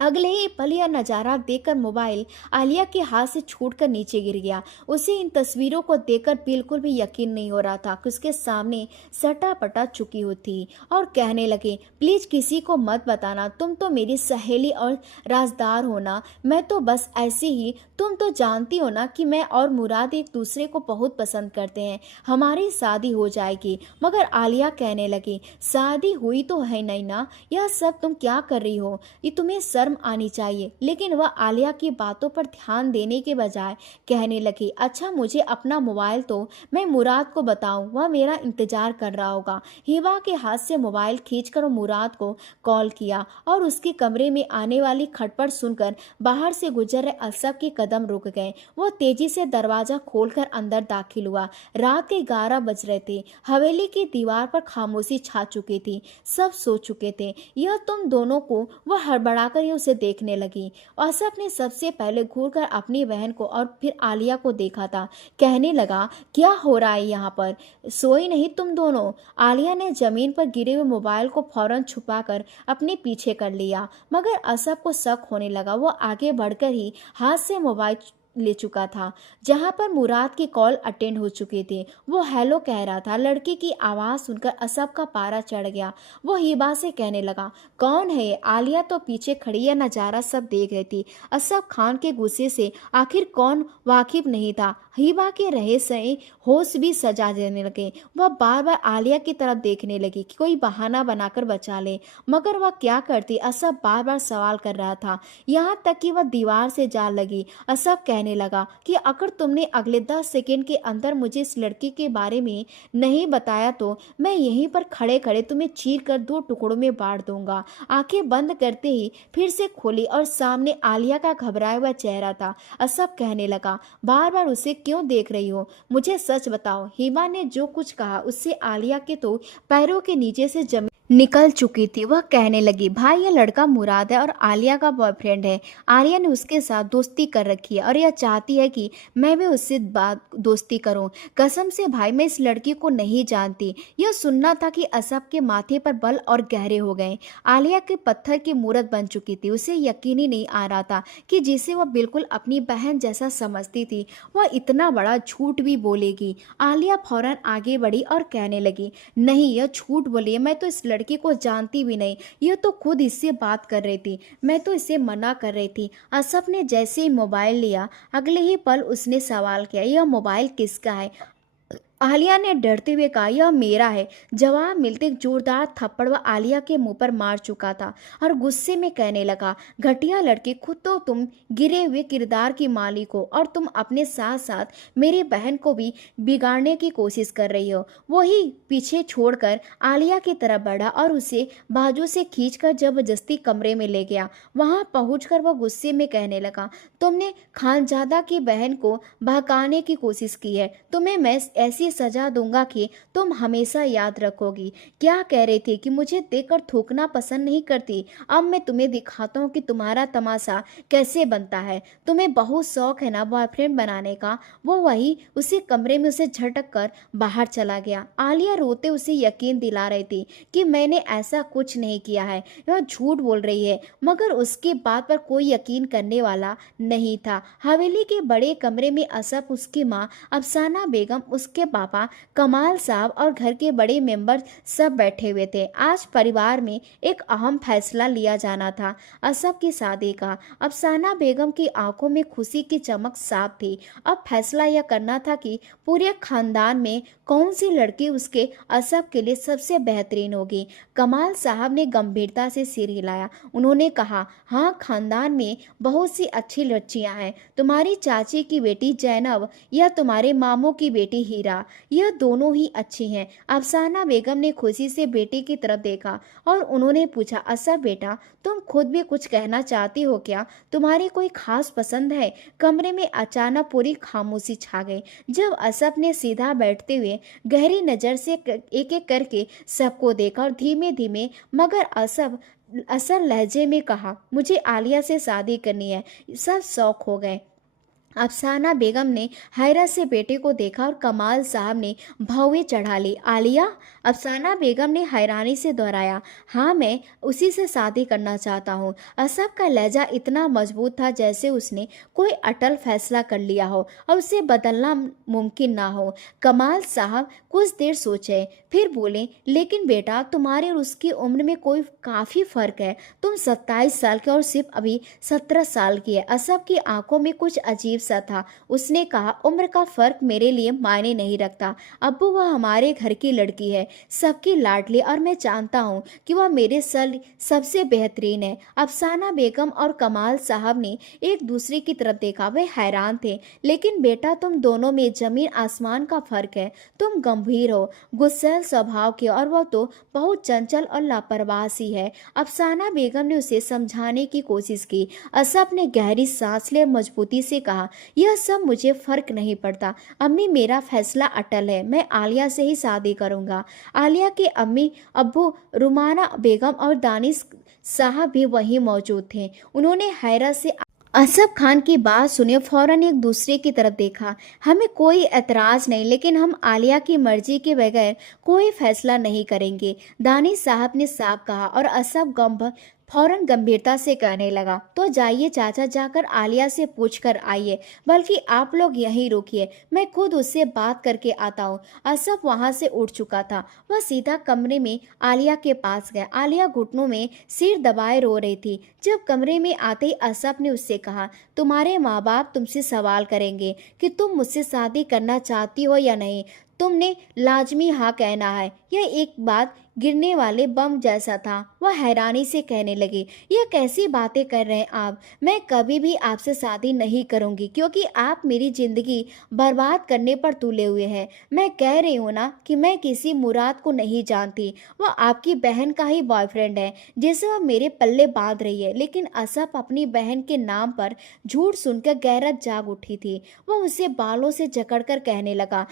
अगले ही पल यह नज़ारा देखकर मोबाइल आलिया के हाथ से छूटकर नीचे गिर गया। उसे इन तस्वीरों को देखकर बिल्कुल भी यकीन नहीं हो रहा था कि उसके सामने सटा-पटा चुकी होती और कहने लगे, प्लीज किसी को मत बताना, तुम तो मेरी सहेली और राजदार हो ना। मैं तो बस ऐसे ही, तुम तो जानती हो ना कि मैं और मुराद एक दूसरे को बहुत पसंद करते हैं। हमारी शादी हो जाएगी। मगर आलिया कहने लगी, शादी हुई तो है नहीं ना? यह सब तुम क्या कर रही हो? ये तुम्हें शर्म आनी चाहिए। लेकिन वह आलिया की बातों पर ध्यान देने के बजाय कहने लगी, अच्छा मुझे अपना मोबाइल तो मैं मुराद को बताऊं, वह मेरा इंतजार कर रहा होगा। हिबा के हाथ से मोबाइल खींचकर मुराद को कॉल किया और उसके कमरे में आने वाली खटपट सुनकर बाहर से गुजर रहे असफ के कदम रुक गए। वह तेजी से दरवाजा खोलकर अंदर दाखिल हुआ। रात के 11 बज रहे थे। हवेली की दीवार पर खामोशी छा चुकी थी। सब सो चुके थे। यह तुम दोनों को वह हड़बड़ाकर उसे देखने लगी। असफ ने सबसे पहले घूरकर अपनी बहन को और फिर आलिया को देखा था। कहने लगा, क्या हो रहा है यहाँ पर? सोई नहीं तुम दोनों? आलिया ने जमीन पर गिरे हुए मोबाइल को फौरन छुपाकर अपने पीछे कर लिया, मगर असफ को शक होने लगा। वो आगे बढ़कर ही हाथ से मोबाइल ले चुका था जहां पर मुराद की कॉल अटेंड हो चुकी थी। वो हेलो कह रहा था। लड़की की आवाज़ सुनकर असफ का पारा चढ़ गया। वो हिबा से कहने लगा, कौन है ये? आलिया तो पीछे खड़ी है, नज़ारा सब देख रही थी। असफ खान के गुस्से से आखिर कौन वाकिफ नहीं था। हिबा के रहे सही होश भी सजा देने लगे। वह बार बार आलिया की तरफ देखने लगी कि कोई बहाना बनाकर बचा ले, मगर वह क्या करती? असफ बार बार सवाल कर रहा था, यहाँ तक कि वह दीवार से जा लगी। असफ कहने लगा कि अगर तुमने अगले 10 सेकंड के अंदर मुझे इस लड़की के बारे में नहीं बताया तो मैं यहीं पर खड़े खड़े तुम्हें चीर कर 2 टुकड़ों में बांट दूंगा। आंखें बंद करते ही फिर से खोली और सामने आलिया का घबराया हुआ चेहरा था। असफ कहने लगा, बार बार उसे क्यों देख रही हो? मुझे सच बताओ। हिबा ने जो कुछ कहा उससे आलिया के तो पैरों के नीचे से जमीन निकल चुकी थी। वह कहने लगी, भाई ये लड़का मुराद है और आलिया का बॉयफ्रेंड है। आलिया ने उसके साथ दोस्ती कर रखी है और यह चाहती है कि मैं भी उससे बात दोस्ती करूं। कसम से भाई मैं इस लड़की को नहीं जानती। यह सुनना था कि असफ के माथे पर बल और गहरे हो गए। आलिया के पत्थर की मूरत बन चुकी थी। उसे यकीन ही नहीं आ रहा था कि जिसे वह बिल्कुल अपनी बहन जैसा समझती थी वह इतना बड़ा झूठ भी बोलेगी। आलिया फौरन आगे बढ़ी और कहने लगी, नहीं यह झूठ बोली है। मैं तो इस लड़की को जानती भी नहीं। यह तो खुद इससे बात कर रही थी। मैं तो इसे मना कर रही थी। असफ ने जैसे ही मोबाइल लिया अगले ही पल उसने सवाल किया, यह मोबाइल किसका है? आलिया ने डरते हुए कहा, यह मेरा है। जवाब मिलते एक जोरदार थप्पड़ वह आलिया के मुंह पर मार चुका था और गुस्से में कहने लगा, घटिया लड़की, खुद तो तुम गिरे हुए किरदार की मालिक हो और तुम अपने साथ साथ मेरी बहन को भी बिगाड़ने की कोशिश कर रही हो। वही पीछे छोड़कर आलिया की तरफ बढ़ा और उसे बाजू से खींचकर जबरदस्ती कमरे में ले गया। वहां पहुंचकर वह गुस्से में कहने लगा, तुमने खानजादा की बहन को बहकाने की कोशिश की है। तुम्हें मैं ऐसी सजा दूंगा कि तुम हमेशा याद रखोगी। क्या कह रही थी कि मुझे देखकर थूकना पसंद नहीं करती? अब मैं तुम्हें दिखाता हूँ कि तुम्हारा तमाशा कैसे बनता है। तुम्हें बहुत शौक है ना बॉयफ्रेंड बनाने का। वो वही उसी कमरे में उसे झटक कर बाहर चला गया। आलिया रोते उसे यकीन दिला रही थी कि मैंने ऐसा कुछ नहीं किया है, वह झूठ बोल रही है, मगर उसकी बात पर कोई यकीन करने वाला नहीं था। हवेली के बड़े कमरे में असफ, उसकी माँ अफसाना बेगम, उसके पापा कमाल साहब और घर के बड़े मेंबर सब बैठे हुए थे। आज परिवार में एक अहम फैसला लिया जाना था, असफ की शादी का। अफसाना बेगम की आंखों में खुशी की चमक साफ थी। अब फैसला यह करना था कि पूरे खानदान में कौन सी लड़की उसके असफ के लिए सबसे बेहतरीन होगी। कमाल साहब ने गंभीरता से सिर हिलाया। उन्होंने कहा, हाँ, खानदान में बहुत सी अच्छी लड़कियां हैं। तुम्हारी चाची की बेटी जैनब या तुम्हारे मामू की बेटी हीरा, यह दोनों ही अच्छी हैं। अफसाना बेगम ने खुशी से बेटी की तरफ देखा और उन्होंने पूछा, असफ बेटा, तुम खुद भी कुछ कहना चाहती हो क्या? तुम्हारी कोई खास पसंद है? कमरे में अचानक पूरी खामोशी छा गई। जब असफ ने सीधा बैठते हुए गहरी नज़र से एक एक करके सबको देखा और धीमे धीमे मगर असफ असल लहजे में कहा, मुझे आलिया से शादी करनी है। सब शौक हो गए। अफसाना बेगम ने हैरत से बेटे को देखा और कमाल साहब ने भौवें चढ़ा ली। आलिया? अफसाना बेगम ने हैरानी से दोहराया, हाँ, मैं उसी से शादी करना चाहता हूँ। असफ का लहजा इतना मजबूत था जैसे उसने कोई अटल फैसला कर लिया हो और उसे बदलना मुमकिन ना हो। कमाल साहब कुछ देर सोचे, फिर बोले, लेकिन बेटा, तुम्हारे और उसकी उम्र में कोई काफ़ी फ़र्क है। तुम 27 साल के और सिर्फ अभी 17 साल की है। असफ की आंखों में कुछ अजीब सा था। उसने कहा, उम्र का फर्क मेरे लिए मायने नहीं रखता अब्बू, वह हमारे घर की लड़की है, सबकी लाडली, और मैं जानता हूँ कि वह मेरे सबसे बेहतरीन है। अफसाना बेगम और कमाल साहब ने एक दूसरे की तरफ देखा। वे हैरान थे। लेकिन बेटा, तुम दोनों में जमीन आसमान का फर्क है। तुम गंभीर हो, गुस्सैल स्वभाव के, और वह तो बहुत चंचल और लापरवाह सी है। अफसाना बेगम ने उसे समझाने की कोशिश की। असफ ने गहरी सांस ले मजबूती से कहा, यह सब मुझे फर्क नहीं पड़ता। अम्मी, मेरा फैसला अटल है, मैं आलिया से ही शादी करूंगा। आलिया के अम्मी अब्बू रुमाना बेगम और दानिश साहब भी वहीं मौजूद थे। उन्होंने हैरत से असफ खान की बात सुने फौरन एक दूसरे की तरफ देखा। हमें कोई एतराज नहीं, लेकिन हम आलिया की मर्जी के बगैर कोई फैसला नहीं करेंगे, दानिश साहब ने साफ कहा। और असफ फौरन गंभीरता से कहने लगा, तो जाइए चाचा, जाकर आलिया से पूछ कर आइए, बल्कि आप लोग यहीं रुकिए, मैं खुद उससे बात करके आता हूँ। असफ वहां से उठ चुका था। वह सीधा कमरे में आलिया के पास गया। आलिया घुटनों में सिर दबाए रो रही थी। जब कमरे में आते ही असफ ने उससे कहा, तुम्हारे माँ बाप तुमसे सवाल करेंगे कि तुम मुझसे शादी करना चाहती हो या नहीं। तुमने लाजमी हाँ कहना है। यह एक बात गिरने वाले बम जैसा था। वह हैरानी से कहने लगी, यह कैसी बातें कर रहे हैं आप? मैं कभी भी आपसे शादी नहीं करूंगी, क्योंकि आप मेरी जिंदगी बर्बाद करने पर तुले हुए हैं। मैं कह रही हूँ ना कि मैं किसी मुराद को नहीं जानती। वह आपकी बहन का ही बॉयफ्रेंड है, जिसे वह मेरे पल्ले बांध रही है। लेकिन असफ अपनी बहन के नाम पर झूठ सुनकर गैरत जाग उठी थी। वह उसे बालों से जकड़कर कहने लगा,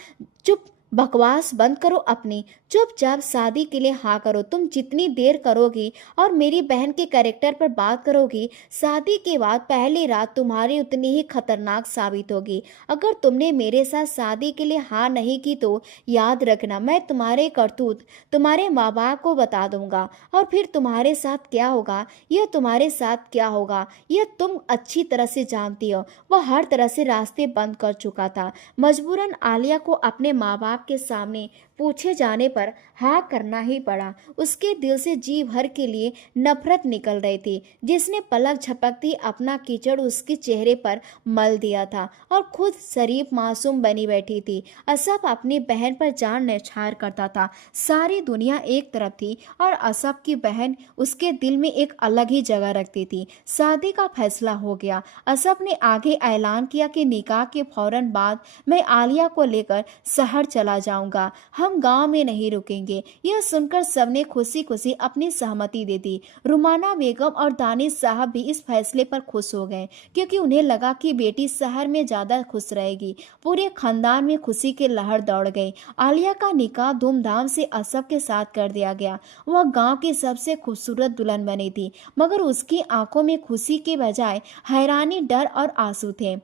चुप, बकवास बंद करो अपनी, चुपचाप शादी के लिए हाँ करो। तुम जितनी देर करोगी और मेरी बहन के कैरेक्टर पर बात करोगी, शादी के बाद पहली रात तुम्हारी उतनी ही खतरनाक साबित होगी। अगर तुमने मेरे साथ शादी के लिए हाँ नहीं की तो याद रखना, मैं तुम्हारे करतूत तुम्हारे माँ बाप को बता दूंगा, और फिर तुम्हारे साथ क्या होगा, यह तुम्हारे साथ क्या होगा, यह तुम अच्छी तरह से जानती हो। वह हर तरह से रास्ते बंद कर चुका था। मजबूरन आलिया को अपने माँ बाप के सामने पूछे जाने पर हाँ करना ही पड़ा। उसके दिल से जी भर के लिए नफरत निकल रही थी, जिसने पलक झपकती अपना कीचड़ उसके चेहरे पर मल दिया था और खुद शरीफ मासूम बनी बैठी थी। असफ अपनी बहन पर जान न्यौछावर करता था। सारी दुनिया एक तरफ थी और असफ की बहन उसके दिल में एक अलग ही जगह रखती थी। शादी का फैसला हो गया। असफ ने आगे ऐलान किया कि निकाह के फौरन बाद मैं आलिया को लेकर शहर चला जाऊंगा, हम गांव में नहीं रुकेंगे। यह सुनकर सबने खुशी खुशी अपनी सहमति दे दी। रुमाना बेगम और दानिश साहब भी इस फैसले पर खुश हो गए, क्योंकि उन्हें लगा कि बेटी शहर में ज्यादा खुश रहेगी। पूरे खानदान में खुशी की लहर दौड़ गई। आलिया का निकाह धूमधाम से असफ के साथ कर दिया गया। वह गांव की सबसे खूबसूरत दुल्हन बनी थी, मगर उसकी आंखों में खुशी के बजाय हैरानी, डर और आंसू थे।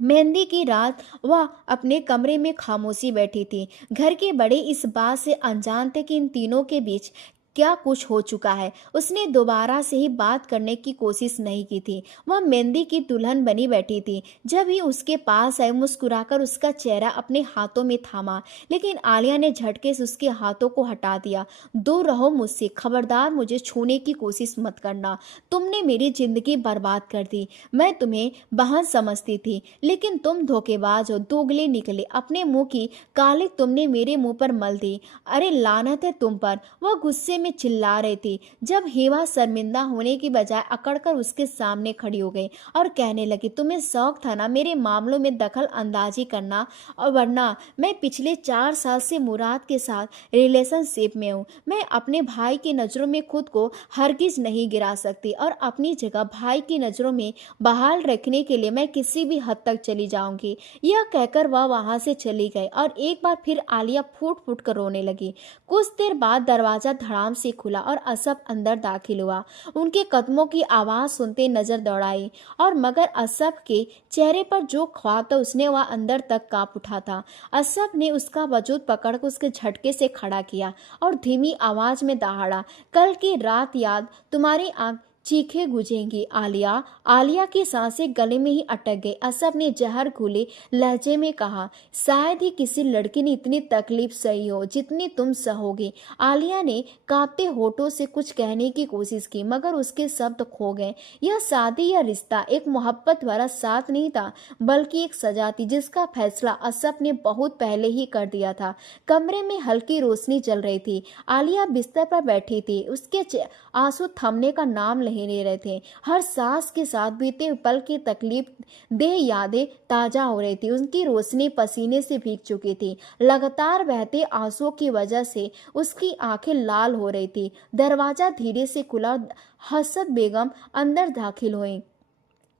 मेहंदी की रात वह अपने कमरे में खामोशी बैठी थी। घर के बड़े इस बात से अनजान थे कि इन तीनों के बीच क्या कुछ हो चुका है। उसने दोबारा से ही बात करने की कोशिश नहीं की थी। वह मेहंदी की दुल्हन बनी बैठी थी। जब ही उसके पास आई, मुस्कुराकर उसका चेहरा अपने हाथों में थामा, लेकिन आलिया ने झटके से उसके हाथों को हटा दिया। दूर रहो मुझसे, खबरदार मुझे छूने की कोशिश मत करना। तुमने मेरी जिंदगी बर्बाद कर दी। मैं तुम्हें बहन समझती थी, लेकिन तुम धोखेबाज हो, दोगले निकले। अपने मुंह की कालिक तुमने मेरे मुंह पर मल दी। अरे लानत है तुम पर। वह गुस्से में चिल्ला रही थी, जब हेमा शर्मिंदा होने की बजाय अकड़कर उसके सामने खड़ी हो गई और कहने लगी, तुम्हें शौक था ना मेरे मामलों में दखल अंदाजी करना, और वरना मैं पिछले 4 साल से मुराद के साथ रिलेशनशिप में हूँ। मैं अपने भाई की नज़रों में खुद को हरगिज नहीं गिरा सकती, और अपनी जगह भाई की नज़रों में बहाल रखने के लिए मैं किसी भी हद तक चली जाऊंगी। यह कहकर वह वहां से चली गई और एक बार फिर आलिया फूट फूट कर रोने लगी। कुछ देर बाद दरवाजा धड़ाम से खुला और असफ अंदर दाखिल हुआ। उनके कदमों की आवाज सुनते नजर दौड़ाई, और मगर असफ के चेहरे पर जो ख्वाब था उसने वह अंदर तक कांप उठा था। असफ ने उसका वजूद पकड़कर उसके झटके से खड़ा किया और धीमी आवाज में दहाड़ा, कल की रात याद, तुम्हारी आंख चीखें गूंजेंगी आलिया। आलिया की सांसें गले में ही अटक गई। असफ ने जहर घुले लहजे में कहा, शायद ही किसी लड़की ने इतनी तकलीफ सही हो जितनी तुम सहोगी। आलिया ने कांपते होठों से कुछ कहने की कोशिश की, मगर उसके शब्द खो गए। यह शादी या रिश्ता एक मोहब्बत वाला साथ नहीं था, बल्कि एक सजा थी, जिसका फैसला असफ ने बहुत पहले ही कर दिया था। कमरे में हल्की रोशनी जल रही थी। आलिया बिस्तर पर बैठी थी। उसके आंसू थमने का नाम नहीं ले रहे थे। हर सांस के साथ बीते पल की तकलीफ देह यादें ताजा हो रही थी। उनकी रोशनी पसीने से भीग चुकी थी। लगातार बहते आंसुओं की वजह से उसकी आंखें लाल हो रही थी। दरवाजा धीरे से खुला। हसत बेगम अंदर दाखिल हुई।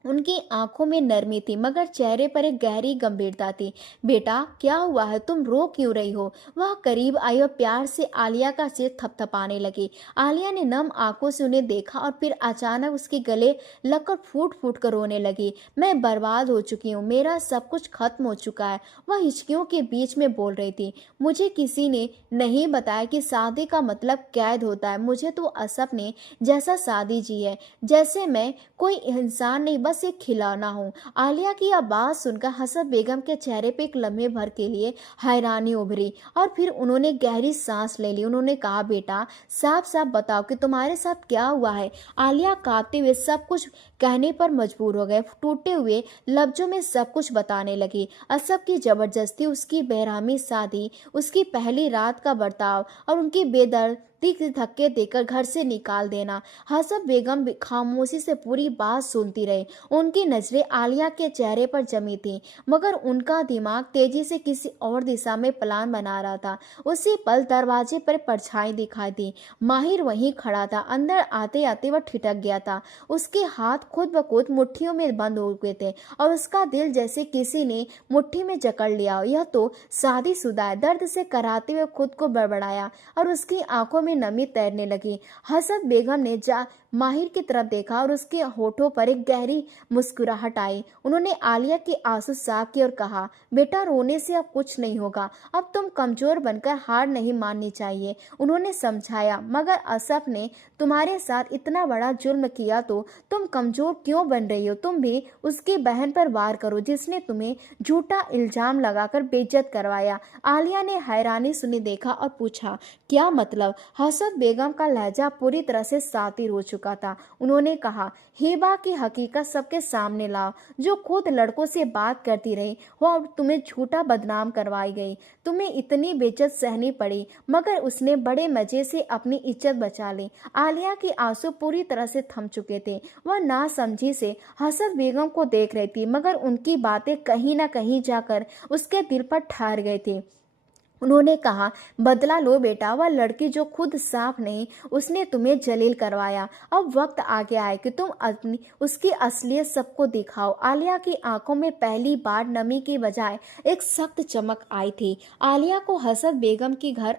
उनकी आंखों में नरमी थी मगर चेहरे पर एक गहरी गंभीरता थी। बेटा क्या हुआ है, तुम रो क्यों रही हो? वह करीब आई और प्यार से आलिया का सिर थपथपाने लगी। आलिया ने नम आंखों से उन्हें देखा और फिर अचानक उसके गले लगकर फूट फूट कर रोने लगी। मैं बर्बाद हो चुकी हूँ, मेरा सब कुछ खत्म हो चुका है, वह हिचकियों के बीच में बोल रही थी। मुझे किसी ने नहीं बताया कि शादी का मतलब कैद होता है। मुझे तो असफ ने जैसा शादी जी है, जैसे मैं कोई इंसान नहीं, बस एक खिलौना हूँ। आलिया की यह बात सुनकर हसरत बेगम के चेहरे पे एक लम्हे भर के लिए हैरानी उभरी और फिर उन्होंने गहरी सांस ले ली। उन्होंने कहा, बेटा साफ साफ बताओ कि तुम्हारे साथ क्या हुआ है। आलिया कांपते हुए सब कुछ कहने पर मजबूर हो गए। टूटे हुए लफ्जों में सब कुछ बताने लगी। असफ की जबरदस्ती, उसकी बेरहमी शादी, उसकी पहली रात का बर्ताव और उनकी बेदर्दी के धक्के देकर घर से निकाल देना। हसरत बेगम खामोशी से पूरी बात सुनती रही। उनकी नजरें आलिया के चेहरे पर जमी थीं मगर उनका दिमाग तेजी से किसी और दिशा में प्लान बना रहा था। उसी पल दरवाजे पर परछाई दिखाई दी। माहिर वहीं खड़ा था। अंदर आते आते वह ठिठक गया था। उसके हाथ खुद ब खुद मुट्ठियों में बंद हो गए थे और उसका दिल जैसे किसी ने मुट्ठी में जकड़ लिया। यह तो शादीशुदा है, दर्द से कराते हुए खुद को बड़बड़ाया और उसकी आंखों में नमी तैरने लगी। हसरत बेगम ने माहिर की तरफ देखा और उसके होठों पर एक गहरी मुस्कुराहट आई। उन्होंने आलिया के आंसू साफ किए और कहा, बेटा रोने से अब कुछ नहीं होगा, अब तुम कमजोर बनकर हार नहीं माननी चाहिए। उन्होंने समझाया, मगर असफ ने तुम्हारे साथ इतना बड़ा जुल्म किया तो तुम कमजोर क्यों बन रही हो? तुम भी उसकी बहन पर वार करो जिसने तुम्हें झूठा इल्जाम लगाकर बेइज्जत करवाया। आलिया ने हैरानी सुनी देखा और पूछा, क्या मतलब? हसरत बेगम का लहजा पूरी तरह से सातिर हो चुका था। उन्होंने कहा, हिबा की हकीकत सबके सामने लाओ, जो खुद लड़कों से बात करती रही वो और तुम्हें झूठा बदनाम करवाई गई। तुम्हें इतनी बेइज्जत सहनी पड़ी मगर उसने बड़े मजे से अपनी इज्जत बचा ली। आलिया के आंसू पूरी तरह से थम चुके थे। वह नासमझी से हसरत बेगम को देख रही थी मगर उनकी बातें कहीं ना कहीं जाकर उसके दिल पर ठहर गई थी। उन्होंने कहा, बदला लो बेटा, वह लड़की जो खुद साफ नहीं, उसने तुम्हें जलील करवाया। अब वक्त आ गया है कि तुम अपनी उसकी असलियत सबको दिखाओ। आलिया की आंखों में पहली बार नमी की बजाय एक सख्त चमक आई थी। आलिया को हसरत बेगम के घर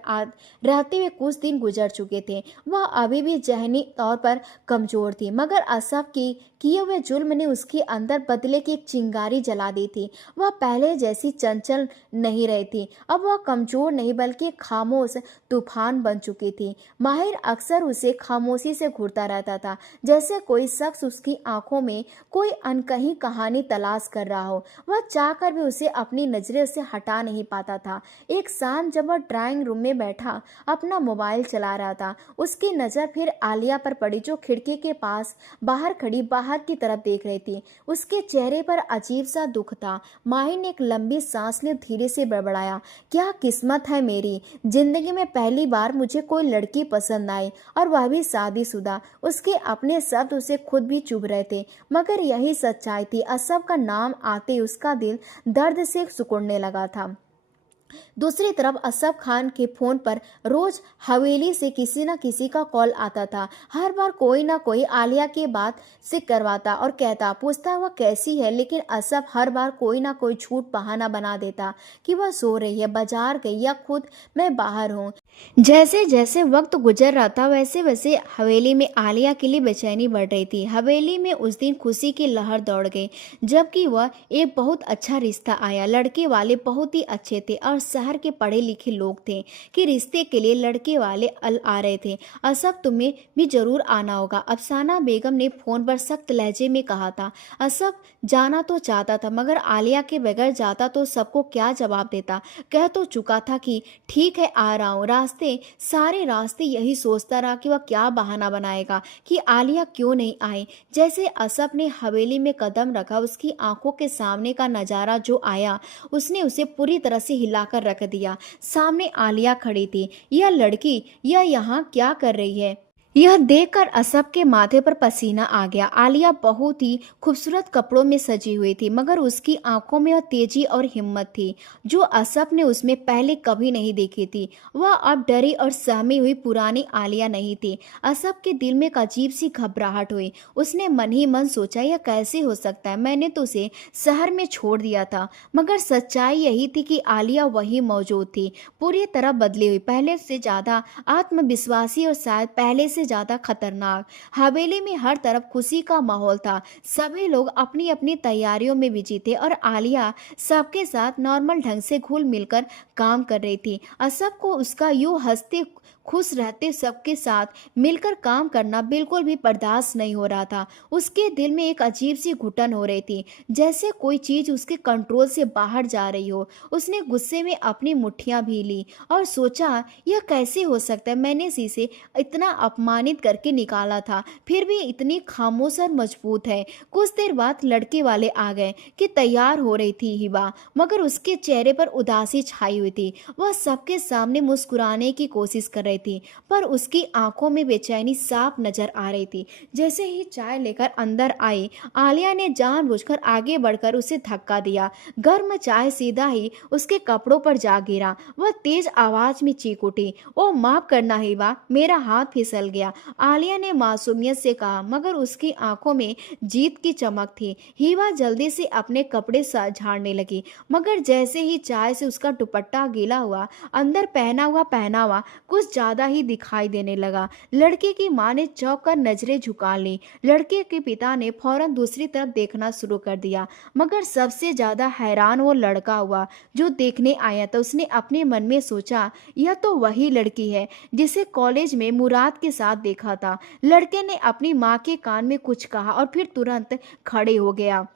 रहते हुए कुछ दिन गुजर चुके थे। वह अभी भी जहनी तौर पर कमजोर थी मगर असफ की किए हुए जुल्म ने उसके अंदर बदले की एक चिंगारी जला दी थी। वह पहले जैसी चंचल नहीं रही थी। अब वह कमजोर नहीं बल्कि खामोश तूफान बन चुकी थी। माहिर अक्सर उसे खामोशी से घूरता रहता था, जैसे कोई शख्स उसकी आंखों में कोई अनकही कहानी तलाश कर रहा हो। वह चाहकर भी उसे अपनी नजरें से हटा नहीं पाता था। एक शाम जब वह ड्राइंग रूम में बैठा अपना मोबाइल चला रहा था, उसकी नजर फिर आलिया पर पड़ी जो खिड़की के पास बाहर खड़ी बाहर की तरफ देख रही थी। उसके चेहरे पर अजीब सा दुख था। माहिर ने एक लंबी सांस ली, धीरे से बड़बड़ाया, क्या किस्मत है मेरी, जिंदगी में पहली बार मुझे कोई लड़की पसंद आई और वह भी शादीशुदा। उसके अपने शब्द उसे खुद भी चुभ रहे थे मगर यही सच्चाई थी। असफ का नाम आते उसका दिल दर्द से सिकुड़ने लगा था। दूसरी तरफ असफ खान के फोन पर रोज हवेली से किसी न किसी का कॉल आता था। हर बार कोई ना कोई आलिया के बात से करवाता और कहता, पूछता वह कैसी है, लेकिन असफ हर बार कोई ना कोई झूठ बहाना बना देता कि वह सो रही है, बाजार गई या खुद मैं बाहर हूँ। जैसे जैसे वक्त गुजर रहा था वैसे वैसे हवेली में आलिया के लिए बेचैनी बढ़ रही थी। हवेली में उस दिन खुशी की लहर दौड़ गई जबकि वह एक बहुत अच्छा रिश्ता आया। लड़के वाले बहुत ही अच्छे थे और शहर के पढ़े लिखे लोग थे कि रिश्ते के लिए लड़के वाले आ रहे थे। असफ तुम्हें भी जरूर आना होगा, अफसाना बेगम ने फोन पर सख्त लहजे में कहा था। असफ जाना तो चाहता था मगर आलिया के बगैर जाता तो सबको क्या जवाब देता। कह तो चुका था कि ठीक है आ रहा हूँ। सारे रास्ते यही सोचता रहा कि वह क्या बहाना बनाएगा कि आलिया क्यों नहीं आई। जैसे असफ ने हवेली में कदम रखा उसकी आंखों के सामने का नजारा जो आया उसने उसे पूरी तरह से हिलाकर रख दिया। सामने आलिया खड़ी थी। यह लड़की यह यहाँ क्या कर रही है? यह देखकर असब के माथे पर पसीना आ गया। आलिया बहुत ही खूबसूरत कपड़ों में सजी हुई थी, मगर उसकी आंखों में वह तेजी और हिम्मत थी जो असब ने उसमें पहले कभी नहीं देखी थी। वह अब डरी और सहमी हुई पुरानी आलिया नहीं थी। असब के दिल में एक अजीब सी घबराहट हुई। उसने मन ही मन सोचा, यह कैसे हो सकता है, मैंने तो उसे शहर में छोड़ दिया था। मगर सच्चाई यही थी कि आलिया वही मौजूद थी, पूरी तरह बदली हुई, पहले से ज्यादा आत्मविश्वासी और शायद पहले से ज्यादा खतरनाक। हवेली में हर तरफ खुशी का माहौल था। सभी लोग अपनी अपनी तैयारियों में बिजी थे और आलिया सबके साथ नॉर्मल ढंग से घुल मिलकर काम कर रही थी। असब को उसका यूं हंसते खुश रहते सबके साथ मिलकर काम करना बिल्कुल भी बर्दाश्त नहीं हो रहा था। उसके दिल में एक अजीब सी घुटन हो रही थी, जैसे कोई चीज उसके कंट्रोल से बाहर जा रही हो। उसने गुस्से में अपनी मुट्ठियां भी ली और सोचा, यह कैसे हो सकता है, मैंने इसे इतना अपमानित करके निकाला था, फिर भी इतनी खामोश और मजबूत है। कुछ देर बाद लड़के वाले आ गए कि तैयार हो रही थी हिबा, मगर उसके चेहरे पर उदासी छाई हुई थी। वह सबके सामने मुस्कुराने की कोशिश कर रही थी, पर उसकी आंखों में बेचैनी साफ नजर आ रही थी। जैसे ही चाय लेकर अंदर आई, आलिया ने जानबूझकर आगे बढ़कर उसे धक्का दिया। गर्म चाय सीधा ही उसके कपड़ों पर जा गिरा। वह तेज आवाज में चीख उठी, ओ माफ करना हिबा, मेरा हाथ फिसल गया। आलिया ने मासूमियत से कहा, मगर उसकी आंखों में जीत की चमक थी। हिबा जल्दी से अपने कपड़े झाड़ने लगी, मगर जैसे ही चाय से उसका दुपट्टा गीला हुआ, अंदर पहना हुआ पहनावा कुछ ज्यादा ही दिखाई देने लगा। लड़के की मां ने चौंक कर नजरें झुका ली। लड़के के पिता ने फौरन दूसरी तरफ देखना शुरू कर दिया, मगर सबसे ज्यादा हैरान वो लड़का हुआ जो देखने आया था। उसने अपने मन में सोचा, यह तो वही लड़की है जिसे कॉलेज में मुराद के साथ देखा था। लड़के ने अपनी मां के कान में कुछ कहा और फिर तुरंत खड़े हो गया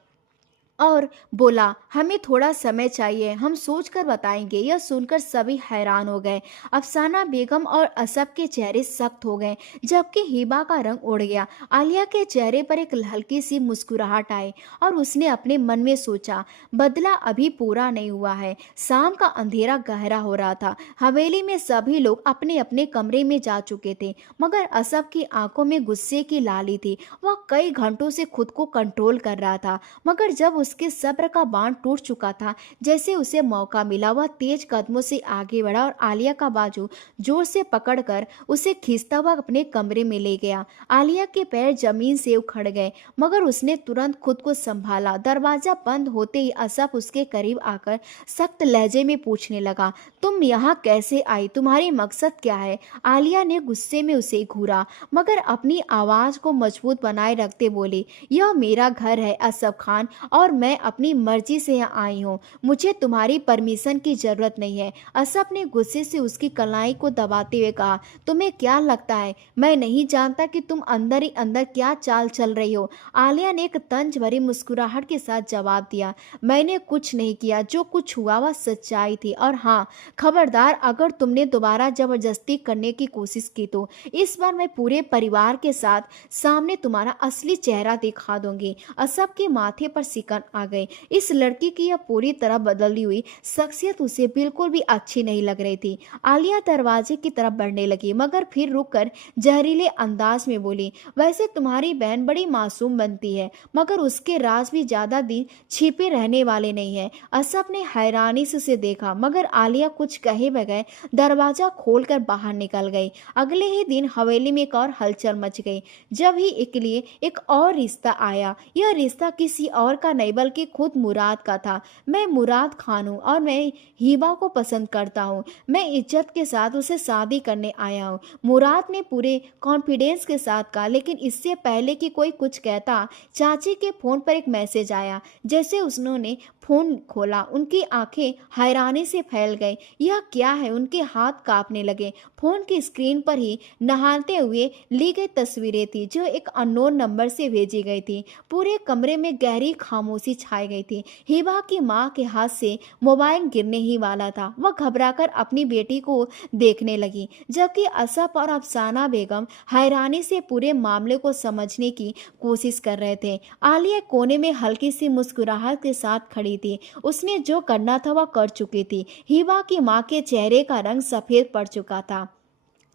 और बोला, हमें थोड़ा समय चाहिए, हम सोच कर बताएंगे। यह सुनकर सभी हैरान हो गए। अफसाना बेगम और असब के चेहरे सख्त हो गए, जबकि हिबा का रंग उड़ गया। आलिया के चेहरे पर एक हल्की सी मुस्कुराहट आई और उसने अपने मन में सोचा, बदला अभी पूरा नहीं हुआ है। शाम का अंधेरा गहरा हो रहा था। हवेली में सभी लोग अपने अपने कमरे में जा चुके थे, मगर असब की आंखों में गुस्से की लाली थी। वह कई घंटों से खुद को कंट्रोल कर रहा था, मगर जब उसके सब्र का बांध टूट चुका था, जैसे उसे मौका मिला, वह तेज कदमों से आगे बढ़ा और आलिया का बाजू जोर से पकड़कर उसे खींचता हुआ अपने कमरे में ले गया। आलिया के पैर जमीन से उखड़ गए, मगर उसने तुरंत खुद को संभाला। दरवाजा बंद होते ही असफ उसके करीब आकर सख्त लहजे में पूछने लगा, तुम यहाँ कैसे आई, तुम्हारी मकसद क्या है? आलिया ने गुस्से में उसे घूरा, मगर अपनी आवाज को मजबूत बनाए रखते बोली, यह मेरा घर है असफ खान, और मैं अपनी मर्जी से यहाँ आई हूँ। मुझे तुम्हारी परमिशन की जरूरत नहीं है। असफ ने गुस्से से उसकी कलाई को दबाते हुए कहा, तुम्हें क्या लगता है मैं नहीं जानता कि तुम अंदर ही अंदर क्या चाल चल रही हो? आलिया ने एक तंज भरी मुस्कुराहट के साथ जवाब दिया, मैंने कुछ नहीं किया, जो कुछ हुआ वह सच्चाई थी। और हाँ, खबरदार, अगर तुमने दोबारा जबरदस्ती करने की कोशिश की तो इस बार मैं पूरे परिवार के साथ सामने तुम्हारा असली चेहरा दिखा दूंगी। असफ के माथे पर सिकन आ गई। इस लड़की की यह पूरी तरह बदली हुई शख्सियत उसे बिल्कुल भी अच्छी नहीं लग रही थी। आलिया दरवाजे की तरफ बढ़ने लगी, मगर फिर रुककर जहरीले अंदाज में बोली, वैसे तुम्हारी बहन बड़ी मासूम बनती है, मगर उसके राज भी ज्यादा दिन छिपे रहने वाले नहीं है। असफ ने हैरानी से उसे देखा, मगर आलिया कुछ कहे बगैर दरवाजा खोलकर बाहर निकल गई। अगले ही दिन हवेली में एक और हलचल मच गई, जब ही एक लिए एक और रिश्ता आया। यह रिश्ता किसी और का नहीं बल्कि खुद मुराद का था। मैं मुराद खान हूँ और मैं हिबा को पसंद करता हूँ। मैं इज्जत के साथ उसे शादी करने आया हूँ, मुराद ने पूरे कॉन्फिडेंस के साथ कहा। लेकिन इससे पहले कि कोई कुछ कहता, चाची के फोन पर एक मैसेज आया। जैसे उन्होंने फोन खोला, उनकी आंखें हैरानी से फैल गई। यह क्या है? उनके हाथ कांपने लगे। फोन की स्क्रीन पर ही नहाते हुए ली गई तस्वीरें थी, जो एक अननोन नंबर से भेजी गई थी। पूरे कमरे में गहरी खामोशी छाई गई थी। हिबा की मां के हाथ से मोबाइल गिरने ही वाला था। वह घबराकर अपनी बेटी को देखने लगी, जबकि असफ और अफसाना बेगम हैरानी से पूरे मामले को समझने की कोशिश कर रहे थे। आलिया कोने में हल्की सी मुस्कुराहट के साथ खड़ी थी। उसने जो करना था वह कर चुकी थी। हिबा की मां के चेहरे का रंग सफेद पड़ चुका था।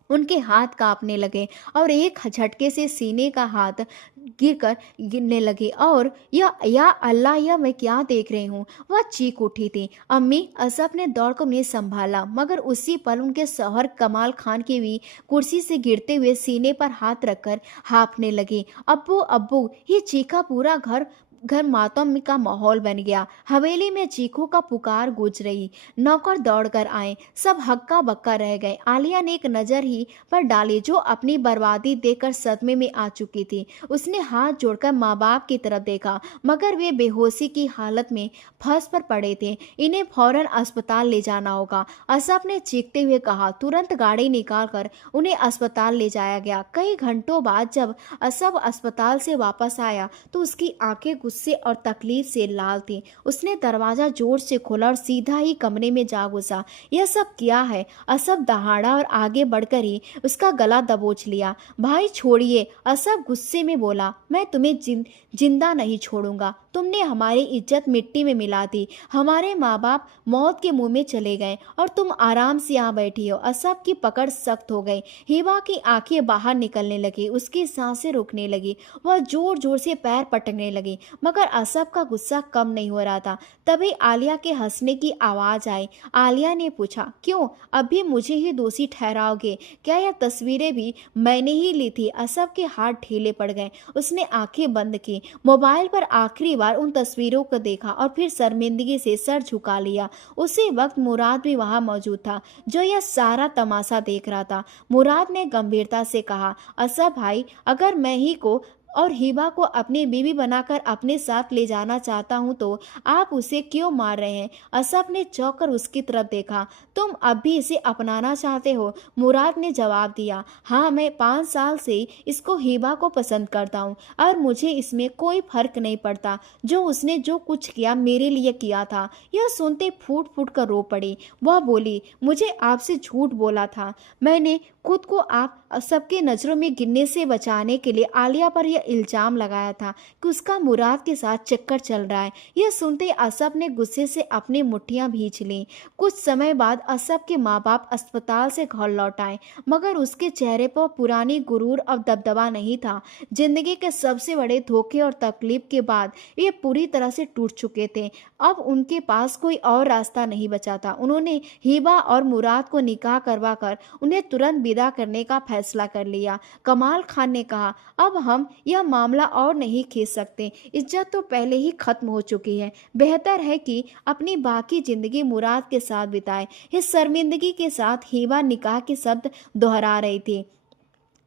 उनके हाथ कांपने लगे और एक झटके से सीने का हाथ गिरकर गिरने लगे। और या अल्लाह, यह मैं क्या देख रही हूँ। वह चीख उठी थी। अम्मी, असफ ने दौड़कर उन्हें संभाला, मगर उसी पल उनके शौहर कमाल खान की भी कुर्सी से गिरते हुए सीने पर हाथ रखकर हाँफने लगे। अब्बू, अब्बू, ये चीखा पूरा घर घर मातम का माहौल बन गया। हवेली में चीखों का पुकार गूंज रही। नौकर दौड़कर आए, सब हक्का बक्का रह गए। आलिया ने एक नजर ही पर डाली, जो अपनी बर्बादी देखकर सदमे में आ चुकी थी। उसने हाथ जोड़कर माँ बाप की तरफ देखा, मगर वे बेहोशी की हालत में फर्श पर पड़े थे। इन्हें फौरन अस्पताल ले जाना होगा, असफ ने चीखते हुए कहा। तुरंत गाड़ी निकालकर उन्हें अस्पताल ले जाया गया। कई घंटों बाद जब असफ अस्पताल से वापस आया तो उसकी आंखें गुस्से और तकलीफ से लाल थीं। उसने दरवाजा जोर से खोला और सीधा ही कमरे में जा घुसा। यह सब क्या है? असफ दहाड़ा और आगे बढ़कर ही उसका गला दबोच लिया। भाई छोड़िए, असफ गुस्से में बोला। मैं तुम्हें जिंदा नहीं छोड़ूंगा। तुमने हमारी इज्जत मिट्टी में मिला दी। हमारे माँ बाप मौत के मुंह में चले गए और तुम आराम से यहाँ बैठी हो। असफ की पकड़ सख्त हो गई। हिबा की आंखें बाहर निकलने लगी, उसकी सांसें रुकने लगी। वह जोर जोर से पैर पटकने लगी, मगर असफ का गुस्सा कम नहीं हो रहा था। तभी आलिया के हंसने की आवाज आई। आलिया ने पूछा, क्यों अभी मुझे ही दोषी ठहराओगे? क्या यह तस्वीरें भी मैंने ही ली थी? असफ के हाथ ढीले पड़ गए। उसने आंखें बंद की, मोबाइल पर आखिरी बार उन तस्वीरों को देखा और फिर शर्मिंदगी से सर झुका लिया। उसी वक्त मुराद भी वहां मौजूद था, जो यह सारा तमाशा देख रहा था। मुराद ने गंभीरता से कहा, असफ भाई, अगर मैं ही को और हिबा को अपनी बीवी बनाकर अपने साथ ले जाना चाहता हूं तो आप उसे क्यों मार रहे हैं? असफ ने चौंक कर उसकी तरफ देखा। तुम अब भी इसे अपनाना चाहते हो? मुराद ने जवाब दिया, हाँ, मैं 5 साल से इसको हिबा को पसंद करता हूँ और मुझे इसमें कोई फर्क नहीं पड़ता। जो उसने जो कुछ किया मेरे लिए किया था। यह सुनते फूट फूट कर रो पड़ी। वह बोली, मुझे आपसे झूठ बोला था। मैंने खुद को आप सबके नज़रों में गिरने से बचाने के लिए आलिया पर यह इल्जाम लगाया था कि उसका मुराद के साथ चक्कर चल रहा है। यह सुनते असफ ने गुस्से से अपनी मुट्ठियां भींच लीं। कुछ समय बाद असफ के माँ बाप अस्पताल से घर लौट आए, मगर उसके चेहरे पर पुरानी गुरूर और दबदबा नहीं था। जिंदगी के सबसे बड़े धोखे और तकलीफ के बाद ये पूरी तरह से टूट चुके थे। अब उनके पास कोई और रास्ता नहीं बचा था। उन्होंने हिबा और मुराद को निकाह करवा कर उन्हें तुरंत विदा करने का फैसला कर लिया। कमाल खान ने कहा, अब हम यह मामला और नहीं खींच सकते। इज्जत तो पहले ही खत्म हो चुकी है। बेहतर है कि अपनी बाकी जिंदगी मुराद के साथ बिताए। इस शर्मिंदगी के साथ हिबा निकाह के शब्द दोहरा रही थी।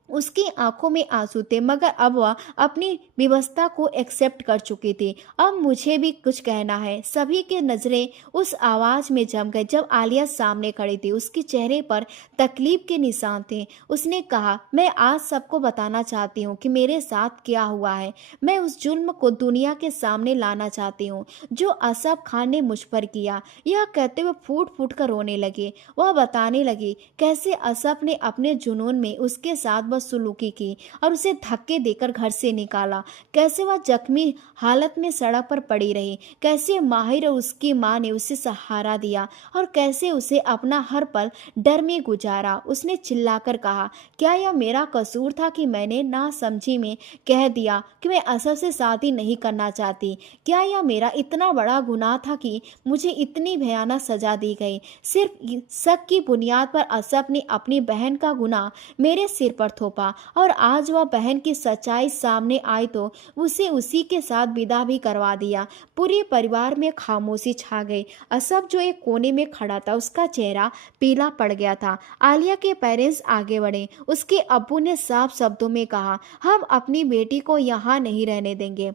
उसकी आंखों में आंसू थे, मगर अब वह अपनी व्यवस्था को एक्सेप्ट कर चुकी थी। अब मुझे भी कुछ कहना है। सभी की नजरें उस आवाज में जम गई जब आलिया सामने खड़ी थी। उसके चेहरे पर तकलीफ के निशान थे। उसने कहा, मैं आज सबको बताना चाहती हूँ कि मेरे साथ क्या हुआ है। मैं उस जुल्म को दुनिया के सामने लाना चाहती हूँ जो असफ खान ने मुझ पर किया। यह कहते हुए फूट फूट कर रोने लगे। वह बताने लगी कैसे असफ ने अपने जुनून में उसके साथ बदसलूकी की और उसे धक्के देकर घर से निकाला। कैसे वह जख्मी हालत में सड़क पर पड़ी रही। कैसे माहिर और उसकी मां ने उसे सहारा दिया और कैसे उसे अपना हर पल डर में गुजारा। उसने चिल्लाकर कहा, क्या यह मेरा कसूर था कि मैंने नासमझी में कह दिया कि मैं असफ से शादी नहीं करना चाहती? क्या यह मेरा इतना बड़ा गुनाह था कि मुझे इतनी भयानक सजा दी गई? सिर्फ शक की बुनियाद पर असफ ने अपनी बहन का गुनाह मेरे सिर पर थोपा और आज वह बहन की सच्चाई सामने आई तो उसे उसी के साथ विदा भी करवा दिया। पूरे परिवार में खामोशी छा गई। असफ जो एक कोने में खड़ा था, उसका चेहरा पीला पड़ गया था। आलिया के पेरेंट्स आगे बढ़े। उसके अब्बू ने साफ शब्दों में कहा, हम अपनी बेटी को यहाँ नहीं रहने देंगे।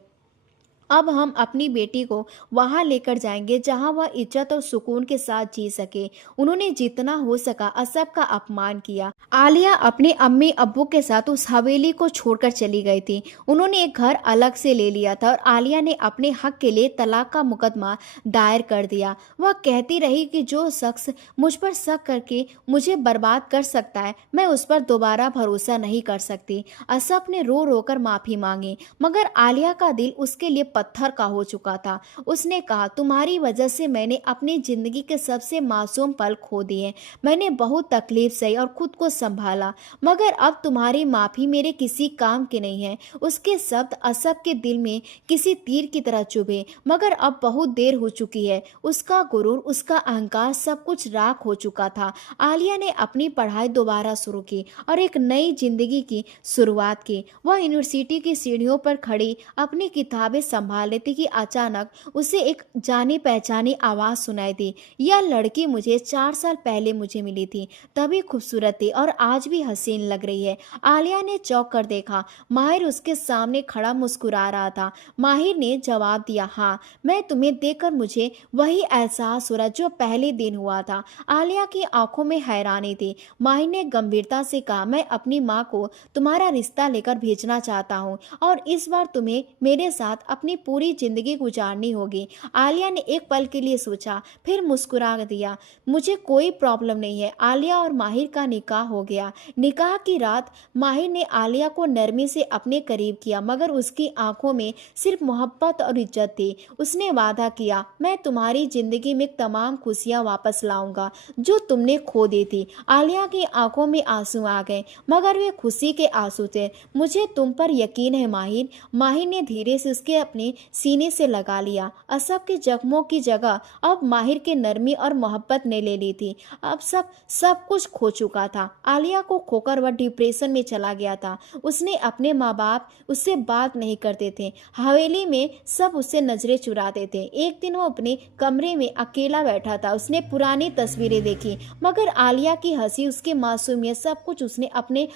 अब हम अपनी बेटी को वहां लेकर जाएंगे जहां वह इज्जत और सुकून के साथ जी सके। उन्होंने जितना हो सका असफ का अपमान किया। आलिया अपने अम्मी अब्बू के साथ उस हवेली को छोड़कर चली गई थी। उन्होंने एक घर अलग से ले लिया था और आलिया ने अपने हक के लिए तलाक का मुकदमा दायर कर दिया। वह कहती रही कि जो शख्स मुझ पर शक करके मुझे बर्बाद कर सकता है, मैं उस पर दोबारा भरोसा नहीं कर सकती। असफ ने रो रो कर माफी मांगी, मगर आलिया का दिल उसके लिए पत्थर का हो चुका था। उसने कहा, तुम्हारी वजह से मैंने अपनी जिंदगी के सबसे मासूम पल खो दिए। मैंने बहुत तकलीफ सही और खुद को संभाला, मगर अब तुम्हारी माफी मेरे किसी काम की नहीं है। उसके शब्द असब के दिल में किसी तीर की तरह चुभे, मगर अब बहुत देर हो चुकी है। उसका गुरूर, उसका अहंकार, सब कुछ राख हो चुका था। आलिया ने अपनी पढ़ाई दोबारा शुरू की और एक नई जिंदगी की शुरुआत की। वह यूनिवर्सिटी की सीढ़ियों पर खड़ी अपनी किताबें संभाल रही थी कि अचानक उसे एक जानी पहचानी आवाज सुनाई दी। यह लड़की मुझे 4 साल पहले मुझे मिली थी, तभी खूबसूरत थी और आज भी हसीन लग रही है। आलिया ने चौंक कर देखा। माहिर उसके सामने खड़ा मुस्कुरा रहा था। माहिर ने जवाब दिया, हाँ, मैं तुम्हें देखकर मुझे वही एहसास हो रहा जो पहले दिन हुआ था। आलिया की आंखों में हैरानी थी। माहिर ने गंभीरता से कहा, मैं अपनी माँ को तुम्हारा रिश्ता लेकर भेजना चाहता हूँ और इस बार तुम्हें मेरे साथ अपनी पूरी जिंदगी गुजारनी होगी। आलिया ने एक पल के लिए सोचा, फिर मुस्कुरा दिया, मुझे कोई प्रॉब्लम नहीं है। आलिया और माहिर का निकाह हो गया। निकाह की रात माहिर ने आलिया को नरमी से अपने करीब किया, मगर उसकी आंखों में सिर्फ मोहब्बत और इज्जत थी। उसने वादा किया, मैं तुम्हारी जिंदगी में तमाम खुशियां वापस लाऊंगा जो तुमने खो दी थी। आलिया की आंखों में आंसू आ गए, मगर वे खुशी के आंसू थे। मुझे तुम पर यकीन है माहिर। माहिर ने धीरे से उसके अपने सीने से लगा लिया। असब के जख्मों की जगह अब माहिर के नरमी और मोहब्बत ने ले ली थी। अब सब कुछ खो चुका था। आलिया को खोकर वह डिप्रेशन में चला गया था। उसने अपने माँ बाप उससे बात नहीं करते थे। हवेली में सब उससे नजरें चुराते थे। एक दिन वो अपने कमरे में अकेला बैठा था। उसने पुरानी तस्वीरें देखी, मगर आलिया की हंसी, उसकी मासूमियत, सब कुछ उसने अपने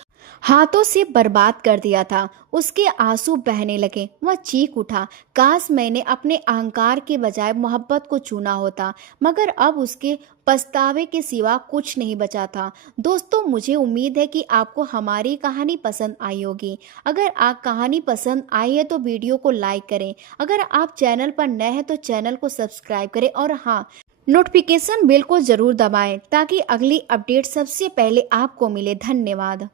हाथों से बर्बाद कर दिया था। उसके आंसू बहने लगे। वह चीख उठा, काश मैंने अपने अहंकार के बजाय मोहब्बत को चुना होता, मगर अब उसके पछतावे के सिवा कुछ नहीं बचा था। दोस्तों, मुझे उम्मीद है कि आपको हमारी कहानी पसंद आई होगी। अगर आप कहानी पसंद आई है तो वीडियो को लाइक करें। अगर आप चैनल पर नए हैं तो चैनल को सब्सक्राइब करें और हाँ, नोटिफिकेशन बेल को जरूर दबाएं ताकि अगली अपडेट सबसे पहले आपको मिले। धन्यवाद।